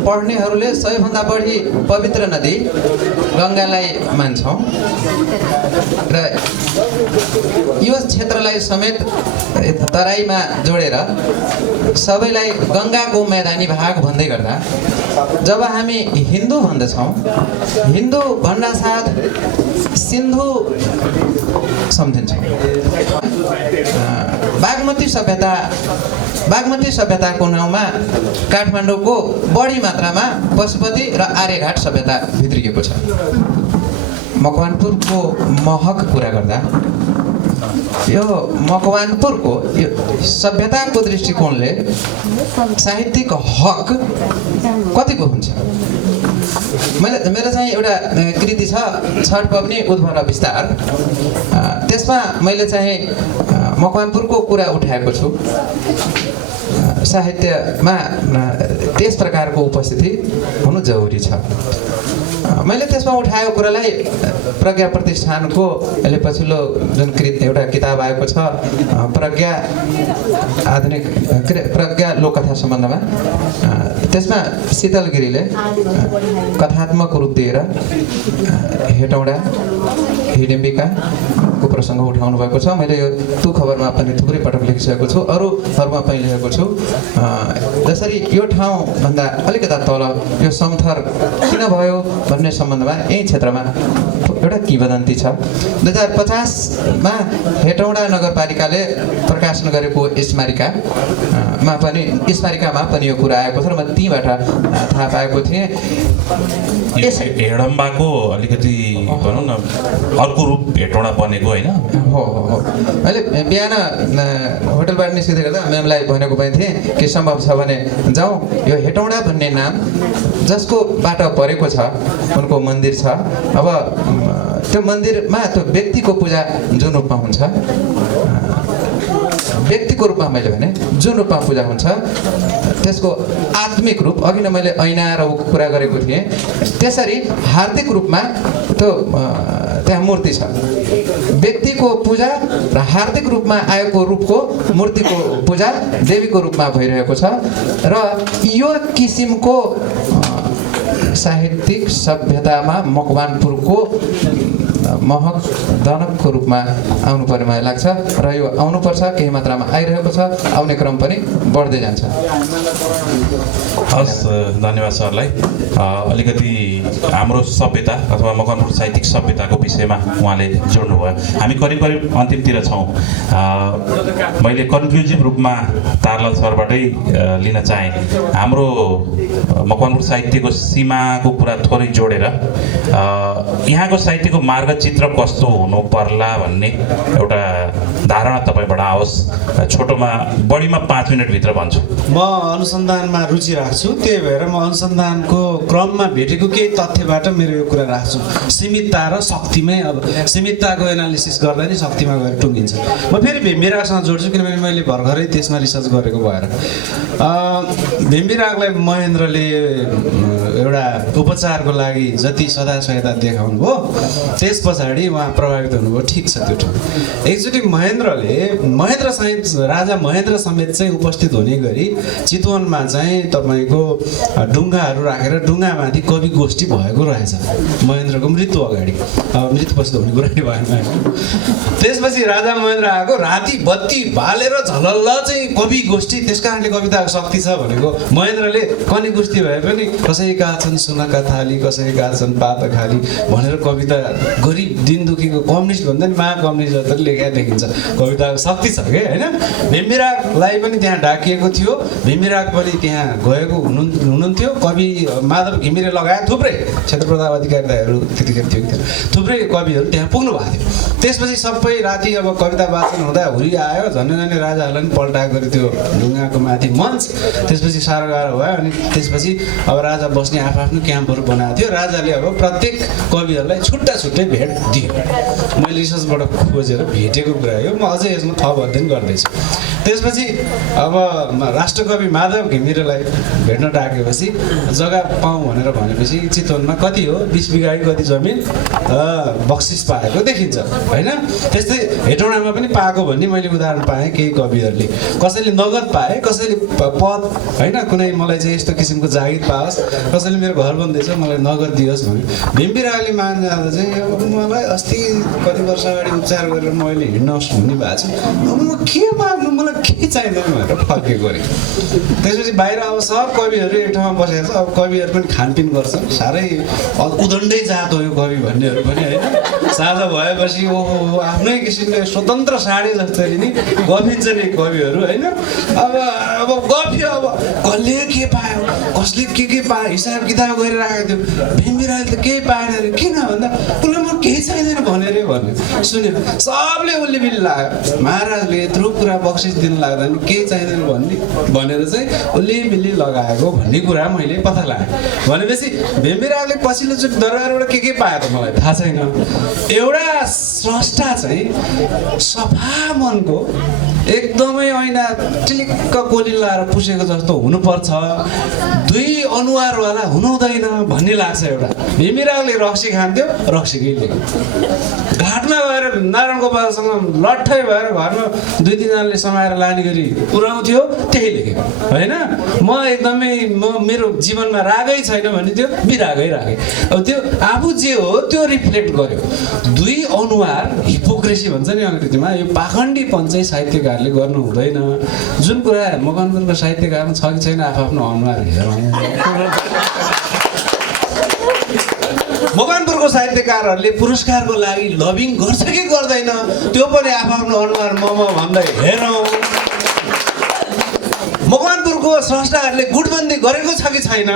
पढ्नेहरूले सबैभन्दा बढी पवित्र नदी गङ्गालाई मान्छौँ र यो क्षेत्रलाई समेत तराईमा जोडेर सबैलाई गङ्गाको मैदानी भाग भन्दै गर्दा जब हामी हिन्दू भन्दछौँ हिन्दू भन्नासाथ सिन्धु सम्झिन्छौँ बागमती सभ्यताको नाउँमा काठमाडौँको बढी मात्रामा पशुपति र आर्यघाट सभ्यता भित्रिएको छ मकवानपुरको महक कुरा गर्दा यो मकवानपुरको यो सभ्यताको दृष्टिकोणले साहित्यिक हक कतिको हुन्छ मेरो चाहिँ एउटा कृति छ छठ पबनी उद्भव र विस्तार त्यसमा मैले चाहिँ मकवानपुरको कुरा उठाएको छु साहित्यमा त्यस प्रकारको उपस्थिति हुनु जरुरी छ मैले त्यसमा उठाएको कुरालाई प्रज्ञा प्रतिष्ठानको अहिले पछिल्लो जुन एउटा किताब आएको छ प्रज्ञा आधुनिक प्रज्ञा लोककथा सम्बन्धमा त्यसमा शीतल गिरीले कथात्मक रूप दिएर हेटौँडा हिडिम्बिकाको प्रसङ्ग उठाउनु भएको छ मैले यो तु खबरमा पनि थुप्रै पटक लेखिसकेको छु अरूहरूमा पनि लेखेको छु जसरी यो ठाउँभन्दा अलिकता तल यो समथर किन भयो भन्ने सम्बन्धमा यही क्षेत्रमा एउटा किंवदन्ती छ 2050मा हेटौँडा नगरपालिकाले प्रकाशन गरेको स्मारिकामा पनि यो कुरा आएको छ र म तीबाट थाहा पाएको थिएँ हेडम्बाको अलिकति भनौँ न अर्को रूप हेटौँडा बनेको होइन हो अहिले बिहान होटलबाट निस्किँदै गर्दा म्यामलाई भनेको पनि थिएँ के सम्भव छ भने जाउँ यो हेटौँडा भन्ने नाम जसको बाट परेको छ उनको मन्दिर छ अब त्यो मन्दिरमा त्यो व्यक्तिको पूजा जुन रूपमा हुन्छ व्यक्तिको रूपमा मैले भने जुन रूपमा पूजा हुन्छ त्यसको आत्मिक रूप अघि नै मैले ऐना र कुरा गरेको थिएँ त्यसरी हार्दिक रूपमा त्यो त्यहाँ मूर्ति छ व्यक्तिको पूजा र हार्दिक रूपमा आएको रूपको मूर्तिको पूजा देवीको रूपमा भइरहेको छ र यो किसिमको साहित्यिक सभ्यतामा मकवानपुरको महक दनकको रूपमा आउनुपर्ने मलाई लाग्छ र यो आउनुपर्छ केही मात्रामा आइरहेको छ आउने क्रम पनि बढ्दै जान्छ हस् धन्यवाद सरलाई अलिकति हाम्रो सभ्यता अथवा मकवानपुर साहित्यिक सभ्यताको विषयमा उहाँले जोड्नुभयो हामी करिब अन्तिमतिर छौँ मैले कन्क्लुजिभ रूपमा तारलाल सरबाटै लिन चाहेँ हाम्रो मकवानपुर साहित्यको सीमाको कुरा कुरा थोरै जोडेर यहाँको साहित्यको मार्गचित्र कस्तो हुनु पर्ला भन्ने एउटा धारणा तपाईँबाट आओस्। छोटोमा बढीमा 5 मिनटभित्र भन्छु। म अनुसन्धानमा रुचि राख्छु, त्यही भएर म अनुसन्धानको क्रममा भेटेको केही तथ्यबाट मेरो यो कुरा राख्छु। सीमितता र शक्तिमै, अब सीमितताको एनालिसिस गर्दा नि शक्तिमा गएर टुङ्गिन्छ। म फेरि भेम्बिरागसँग जोड्छु, किनभने मैले भर्खरै त्यसमा रिसर्च गरेको भएर। भेम्बिरागलाई महेन्द्रले एउटा उपचारको लागि जति सदा सहायता देखाउनु भयो, त्यस पछाडि उहाँ प्रभावित हुनुभयो। ठिक छ, त्यो ठाउँ एकचोटि महेन्द्र सहित राजा महेन्द्र समेत चाहिँ उपस्थित हुने गरी चितवनमा चाहिँ तपाईँको ढुङ्गाहरू राखेर ढुङ्गामाथि कवि गोष्ठी भएको रहेछ महेन्द्रको मृत्यु अगाडि। मृत्युपछि त हुने कुरा नि भएन। त्यसपछि राजा महेन्द्र आएको, राति बत्ती बालेर झलल्ल चाहिँ कवि गोष्ठी। त्यस कारणले कविताको शक्ति छ भनेको महेन्द्रले कनि गोष्ठी भए पनि कसैका छन् सुनका थाली, कसैका छन् पात खाली भनेर कविता गरिब दिन दुखीको कम्युनिस्ट भन्दा नि महाकम्युनिस्ट जस्तो लेखेका देखिन्छ। कविताको शक्ति छ कि होइन। भेम्बिरागलाई पनि त्यहाँ डाकिएको थियो, भेम्बिराग पनि त्यहाँ गएको हुनुहुन्थ्यो। कवि माधव घिमिरे लगायत थुप्रै क्षेत्रप्रताप अधिकारी दाइहरू त्यतिखेर थियो, थुप्रै कविहरू त्यहाँ पुग्नु भएको थियो। त्यसपछि सबै राति अब कविता वाचन हुँदा हुरी आयो, झन्डै राजाहरूलाई पनि पल्टाएको त्यो ढुङ्गाको माथि मञ्च। त्यसपछि साह्रो गाह्रो भयो। अनि त्यसपछि अब राजा बस्ने आफ्नो क्याम्पहरू बनाएको थियो। राजाले अब प्रत्येक कविहरूलाई छुट्टै भेट दियो। मैले रिसर्चबाट खोजेर भेटेको कुरा हो, म अझै यसमा थप अध्ययन गर्दैछु। त्यसपछि अब राष्ट्रकवि माधव घिमिरेलाई भेट्न डाकेपछि जग्गा पाऊँ भनेर भनेपछि चितवनमा कति हो 20 बिघा कति जमिन बक्सिस पाएको देखिन्छ होइन। त्यस्तै हेटौँडामा पनि पाएको भन्ने मैले उदाहरण पाएँ। केही कविहरूले कसैले नगद पाए, कसैले पद होइन, कुनै मलाई चाहिँ यस्तो किसिमको जागिर पाओस्, कसैले मेरो घर बन्दैछ मलाई नगद दियोस् भन्यो। भेम्बिरागले मान जाँदा चाहिँ अब मलाई अस्ति कति वर्ष अगाडि उपचार गरेर मैले हिँड्न हुने भएको छ, अब म के माग्नु, मलाई के चाहिँदैन भनेर फर्केको अरे। त्यसपछि बाहिर अब सब कविहरू एक ठाउँमा बसेर छ। अब कविहरू पनि खानपिन गर्छन्, साह्रै उदण्डै जात हो यो कवि भन्नेहरू पनि होइन। साझा भएपछि ओहो आफ्नै किसिमले स्वतन्त्र साडी जस्तै नि गफिन्छ नि कविहरू होइन। अब गफ्यो, अब कसले के पायो, कसले के पायो हिसाब किताब गरिरहेको थियो। भेम्बिरागले त केही पाएन अरे, किन भन्दा उसले म केही चाहिँदैन भने अरे भन्यो। सुन्यो सबले उसले बिल लाग्यो, महाराजले यत्रो कुरा बक्सिस दिन लाग्दा नि केही चाहिँदैन भनेर चाहिँ उसले बिल्ली लगाएको भन्ने कुरा मैले पत्ता लगाएँ। भनेपछि भेम्बिरागले पछिल्लो चोटि दरबारबाट के पायो त मलाई थाहा छैन। एउटा स्रष्टा चाहिँ सफा मनको एकदमै ऐना टिलिक्क कोली लाएर पुसेको जस्तो हुनुपर्छ, 2 अनुहारवाला हुनुहुँदैन भन्ने लाग्छ। एउटा भेम्बिरागले रक्सी खान्थ्यो, रक्सीकै लेख्यो। घाटमा गएर नारायण गोपालसँग लट्ठै भएर घरमा 2-3 जनाले समाएर लाने गरी पुर्याउँथ्यो, त्यही लेखेको होइन। म एकदमै मेरो जीवनमा रागै छैन भने त्यो बिरागै राखेँ। अब त्यो आफू जे हो त्यो रिफ्लेक्ट गर्यो। 2 अनुहार हिपोक्रेसी भन्छ नि अङ्ग्रेजीमा, यो पाखण्डीपन चाहिँ साहित्यकारले गर्नु हुँदैन। जुन कुरा मकवानपुरको साहित्यकारमा छ कि छैन आफ्नो अनुहार हेरौँ। मकवानपुरको साहित्यकारहरूले पुरस्कारको लागि लबिङ गर्छ कि गर्दैन त्यो पनि आफ्नो अनुहार मम भन्दै हेरौँ। मकवानपुरको स्रष्टाहरूले गुटबन्दी गरेको छ कि छैन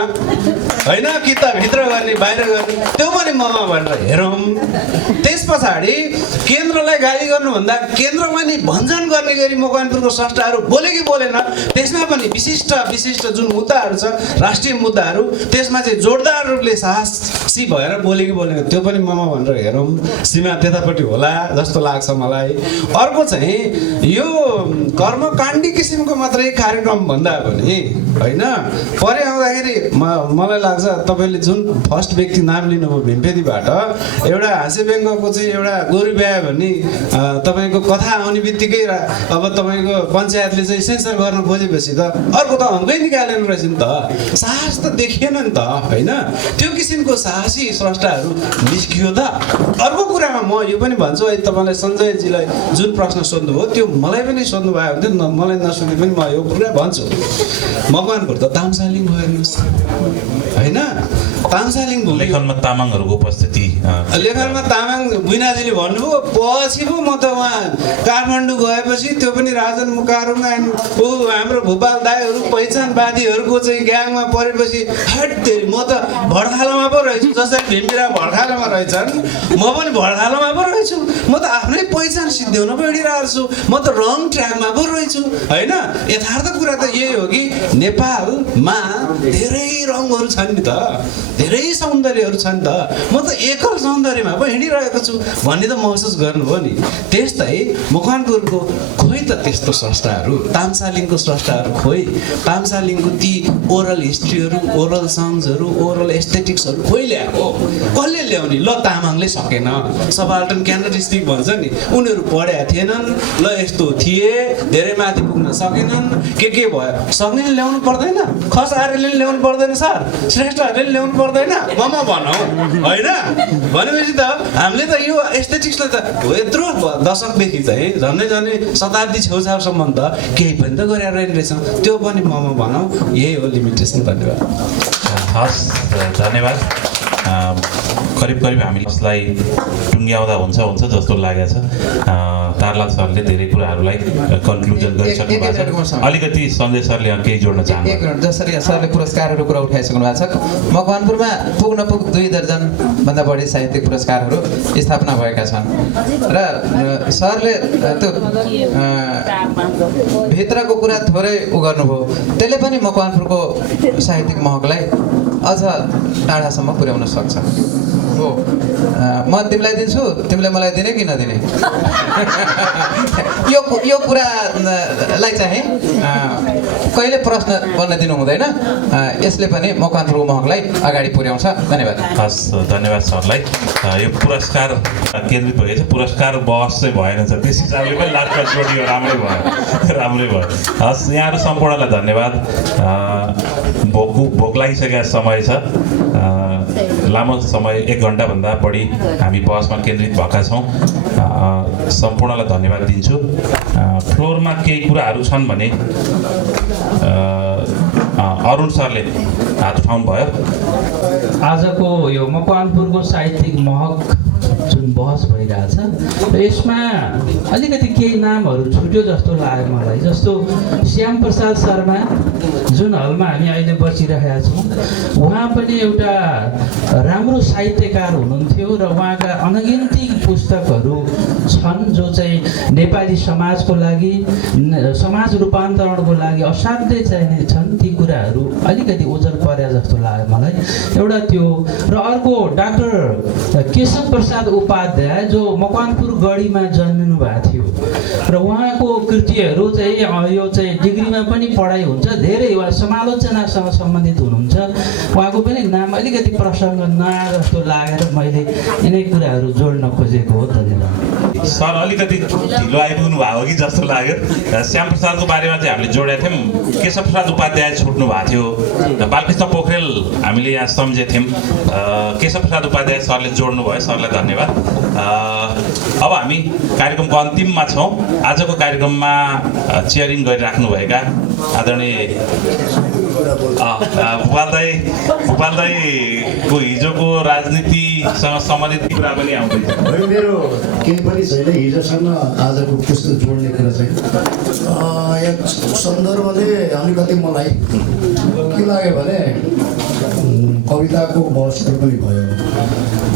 होइन, कि त भित्र गर्ने बाहिर गर्ने त्यो पनि ममा भनेर हेरौँ। त्यस पछाडि केन्द्रलाई गाली गर्नुभन्दा केन्द्रमा नि भञ्जन गर्ने गरी मकवानपुरको स्रष्टाहरू बोले कि बोलेन, त्यसमा पनि विशिष्ट जुन मुद्दाहरू छ राष्ट्रिय मुद्दाहरू, त्यसमा चाहिँ जोरदार रूपले साहसी भएर बोले कि बोलेन त्यो पनि ममा भनेर हेरौँ। सीमा त्यतापट्टि होला जस्तो लाग्छ मलाई। अर्को चाहिँ यो कर्मकाण्डी किसिमको मात्रै कार्यक्रम भन्दा पनि होइन, परे आउँदाखेरि मलाई लाग्छ तपाईँले जुन फर्स्ट व्यक्ति नाम लिनुभयो भेम्पेदीबाट, एउटा हाँसे व्यङ्गको चाहिँ एउटा गोरु बिहा भन्ने तपाईँको कथा आउने बित्तिकै अब तपाईँको पञ्चायतले चाहिँ सेन्सर गर्न खोजेपछि त अर्को त अङ्कै निकालेन रहेछ नि त, साहस त देखिएन नि त होइन। त्यो किसिमको साहसी स्रष्टाहरू निस्कियो त। अर्को कुरामा म यो पनि भन्छु, अहिले तपाईँलाई सञ्जयजीलाई जुन प्रश्न सोध्नुभयो त्यो मलाई पनि सोध्नु भयो भने मलाई नसुने पनि म यो कुरा भन्छु। मकवानपुर त तामसालिङ हो हेर्नुहोस् होइन, तामसालिङ भूमि लेखनमा तामाङहरूको उपस्थिति लेखनमा तामाङ बुइनाजीले भन्नुभयो पछि पो म त उहाँ काठमाडौँ गएपछि त्यो पनि राजन मुकारुङ हाम्रो भोपाल दाईहरू पहिचानवादीहरूको चाहिँ ग्याङमा परेपछि हट म त भड्खालोमा पो रहेछु जसरी भीमबिरा भड्खालोमा रहेछन् म पनि भड्खालोमा पो रहेछु म त आफ्नै पहिचान सिद्ध्याउन पो हिँडिरहेको छु म त रङ ट्र्याकमा पो रहेछु होइन यथार्थ कुरा त यही हो कि नेपालमा धेरै रङहरू छन् नि त धेरै सौन्दर्यहरू छन् त म त एकल सौन्दर्यमा पो हिँडिरहेको छु भन्ने त महसुस गर्नुभयो नि त्यस्तै मकवानपुरको खोइ त त्यस्तो स्रष्टाहरू तामसालिङको स्रष्टाहरू खोइ तामसालिङको ती ओरल हिस्ट्रीहरू ओरल सङ्ग्सहरू ओरल एस्थेटिक्सहरू खोइ ल्याएको कसले ल्याउने ल तामाङले सकेन सबाल्टन क्यान्डिडेट भन्छ नि उनीहरू पढेका थिएनन् ल यस्तो थिए धेरै माथि पुग्न सकेनन् के भयो सक्नेले ल्याउनु पर्दैन खस आर्यले ल्याउनु पर्दैन सर श्रेष्ठहरूले ल्याउनु पर्दैन म भनौँ होइन भनेपछि त हामीले त यो एस्थेटिक्सलाई त यत्रो दशकदेखि चाहिँ झन्डै शताब्दी छेउछाउसम्म त केही पनि त गरेर रहेछौँ त्यो पनि म भनौँ यही हो लिमिटेसन धन्यवाद हस् धन्यवाद करिब हामी यसलाई टुङ्ग्याउँदा हुन्छ जस्तो लागेको छ तारलाल सरले धेरै कुराहरूलाई कन्क्लुजन गरिसक्नु भएको छ अलिकति सञ्जय सरले केही जोड्न चाहनुहुन्छ एक मिनट जसरी सरले पुरस्कारहरू कुरा उठाइसक्नु भएको छ मकवानपुरमा पुग 2 दर्जन भन्दा बढी साहित्यिक पुरस्कारहरू स्थापना भएका छन् र सरले त्यो भित्रको कुरा थोरै गर्नुभयो त्यसले पनि मकवानपुरको साहित्यिक महकलाई अझ टाढासम्म पुर्याउन सक्छ हो म तिमीलाई दिन्छु तिमीले मलाई दिने कि नदिने यो कुरालाई चाहिँ कहिले प्रश्न गर्न दिनु हुँदैन यसले पनि मकवानपुरको महकलाई अगाडि पुर्याउँछ धन्यवाद हस् धन्यवाद सरलाई यो पुरस्कार केन्द्रित भएको छ पुरस्कार बहस चाहिँ भएन छ त्यस हिसाबले पनि लास्टमा जोडियो राम्रै भयो हस् यहाँहरू सम्पूर्णलाई धन्यवाद भोक लागिसकेको समय छ लामो समय 1 घन्टाभन्दा बढी हामी बहसमा केन्द्रित भएका छौँ सम्पूर्णलाई धन्यवाद दिन्छु फ्लोरमा केही कुराहरू छन् भने अरुण सरले हात उठाउनु भयो आजको यो मकवानपुरको साहित्यिक महक जुन बहस भइरहेछ र यसमा अलिकति केही नामहरू छुट्यो जस्तो लाग्यो मलाई जस्तो श्याम प्रसाद शर्मा जुन हलमा हामी अहिले बसिरहेका छौँ उहाँ पनि एउटा राम्रो साहित्यकार हुनुहुन्थ्यो र उहाँका अनगिन्ती पुस्तकहरू छन् जो चाहिँ नेपाली समाजको लागि समाज रूपान्तरणको लागि असाध्यै चाहिने छन् ती कुराहरू अलिकति ओझल पर्या जस्तो लाग्यो मलाई एउटा त्यो र अर्को डाक्टर केशव प्रसाद उपाध्याय जो मकवानपुर गढीमा जन्मिनु भएको थियो र उहाँको कृतिहरू चाहिँ यो चाहिँ डिग्रीमा पनि पढाइ हुन्छ धेरै उहाँ समालोचनासँग सम्बन्धित हुनुहुन्छ उहाँको पनि नाम अलिकति प्रसङ्ग नआए जस्तो लागेर मैले यिनै कुराहरू जोड्न खोजेको हो धन्यवाद सर अलिकति ढिलो आइपुग्नु भएको कि जस्तो लाग्यो श्याम प्रसादको बारेमा चाहिँ हामीले जोडेका थियौँ केशव प्रसाद उपाध्याय छुट्नु भएको थियो बालकृष्ण पोखरेल हामीले यहाँ सम्झेका थियौँ केशव प्रसाद उपाध्याय सरले जोड्नु भयो सरलाई धन्यवाद अब हामी कार्यक्रमको अन्तिममा छौँ आजको कार्यक्रममा चियरिङ गरिराख्नुभएका आदरणीय भूपाल दाईको हिजोको राजनीतिसँग सम्बन्धित कुरा पनि आउँदैछ मेरो केही पनि छैन हिजोसँग आजको पुस्तक जोड्ने कुरा चाहिँ एक सन्दर्भले अलिकति मलाई के लाग्यो भने कविताको बहसहरू पनि भयो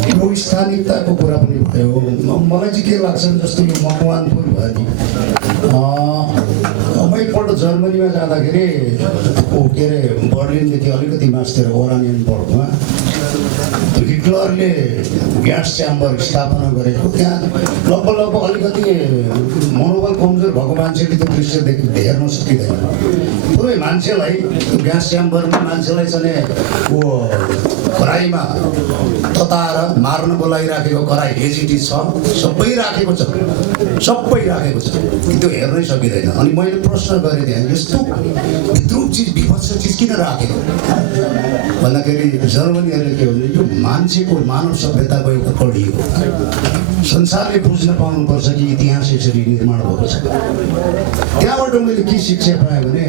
यो स्थानिकताको कुरा पनि भयो मलाई चाहिँ के लाग्छ जस्तो यो मकवानपुर भयो नि म एकपल्ट जर्मनीमा जाँदाखेरि के अरे बर्लिनदेखि अलिकति मास्तिर ओरानियनबर्गमा हिटलरले ग्यास च्याम्बर स्थापना गरेको त्यहाँ लगभग अलिकति मनोबल कमजोर भएको मान्छेले त्यो दृश्य हेर्न सकिँदैन पुरै मान्छेलाई त्यो ग्यास च्याम्बरमा मान्छेलाई चाहिँ कराईमा तताएर मार्नको लागि राखेको कराई हेजिटी छ सबै राखेको छ त्यो हेर्नै सकिँदैन अनि मैले प्रश्न गरेँ त्यहाँ यस्तो भित्रुक चिज विभत्स चिज किन राखेको भन्दाखेरि जर्मनीहरूले के भन्छ यो मान्छेको मानव सभ्यता गएको कडिएको संसारले बुझ्न पाउनुपर्छ कि इतिहास यसरी निर्माण भएको छ। त्यहाँबाट मैले के शिक्षा पाएँ भने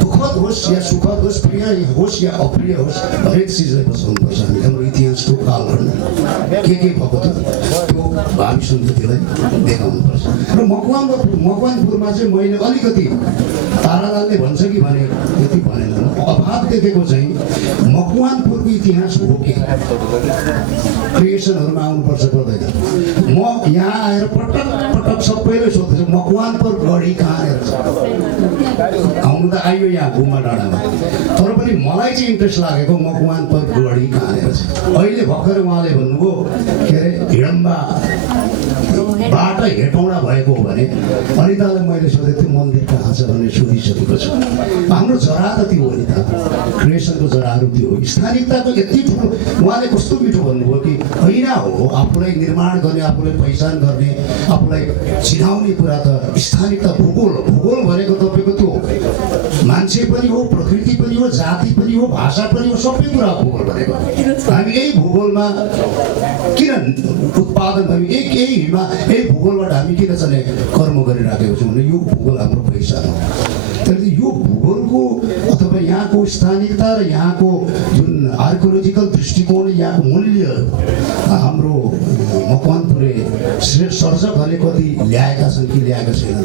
दुःखद होस् या सुखद होस्, प्रिय होस् या अप्रिय होस्, हरेक चिजलाई बचाउनुपर्छ। हाम्रो इतिहासको कालखण्ड के भएको थियो त्यो भावी सन्ततिलाई देखाउनुपर्छ। र मकवानपुरमा चाहिँ मैले अलिकति तारालालले भन्छ कि भने त्यति भनेन, अभाव देखेको चाहिँ मकवानपुरको इतिहास हो कि क्रिएसनहरूमा आउनुपर्छ पर्दैन। म यहाँ आएर पटक पटक सबैले सोध्दैछु मकवानपुर गढी कहाँनिर छ। आउनु त आइयो यहाँ घुममा डाँडामा, तर पनि मलाई चाहिँ इन्ट्रेस्ट लागेको मकवानपुर गढी कहाँनिर छ। अहिले भर्खर उहाँले भन्नुभयो के अरे हिडम्बाबाट हेटौँडा भएको हो भने अनितालाई मैले सोधेको थिएँ मन्दिर कहाँ छ भनेर सोधिसकेको छु। हाम्रो जरा त त्यो हो नि त, क्रिएसनको जराहरू त्यो हो। स्थानिकताको यति ठुलो उहाँले कस्तो मिठो भन्नुभयो कि होइन हो आफूलाई निर्माण गर्ने, आफूलाई पहिचान गर्ने, आफूलाई चिनाउने कुरा त स्थानिकता भूगोल हो। भूगोल भनेको तपाईँको त्यो मान्छे पनि हो, प्रकृति पनि हो, जाति पनि हो, भाषा पनि हो, सबै कुरा भूगोल भनेको। हामी यही भूगोलमा किन उत्पादन, हामी यही भूगोलबाट हामी किन चाहिँ कर्म गरिराखेको छौँ भने यो भूगोल हाम्रो पहिचान हो। तर यो भूगोलको अथवा यहाँको स्थानिकता र यहाँको जुन आर्कियोलोजिकल दृष्टिकोण, यहाँको मूल्य हाम्रो मकवानपुरे सर्जकहरूले कति ल्याएका छन् कि ल्याएका छैनन्।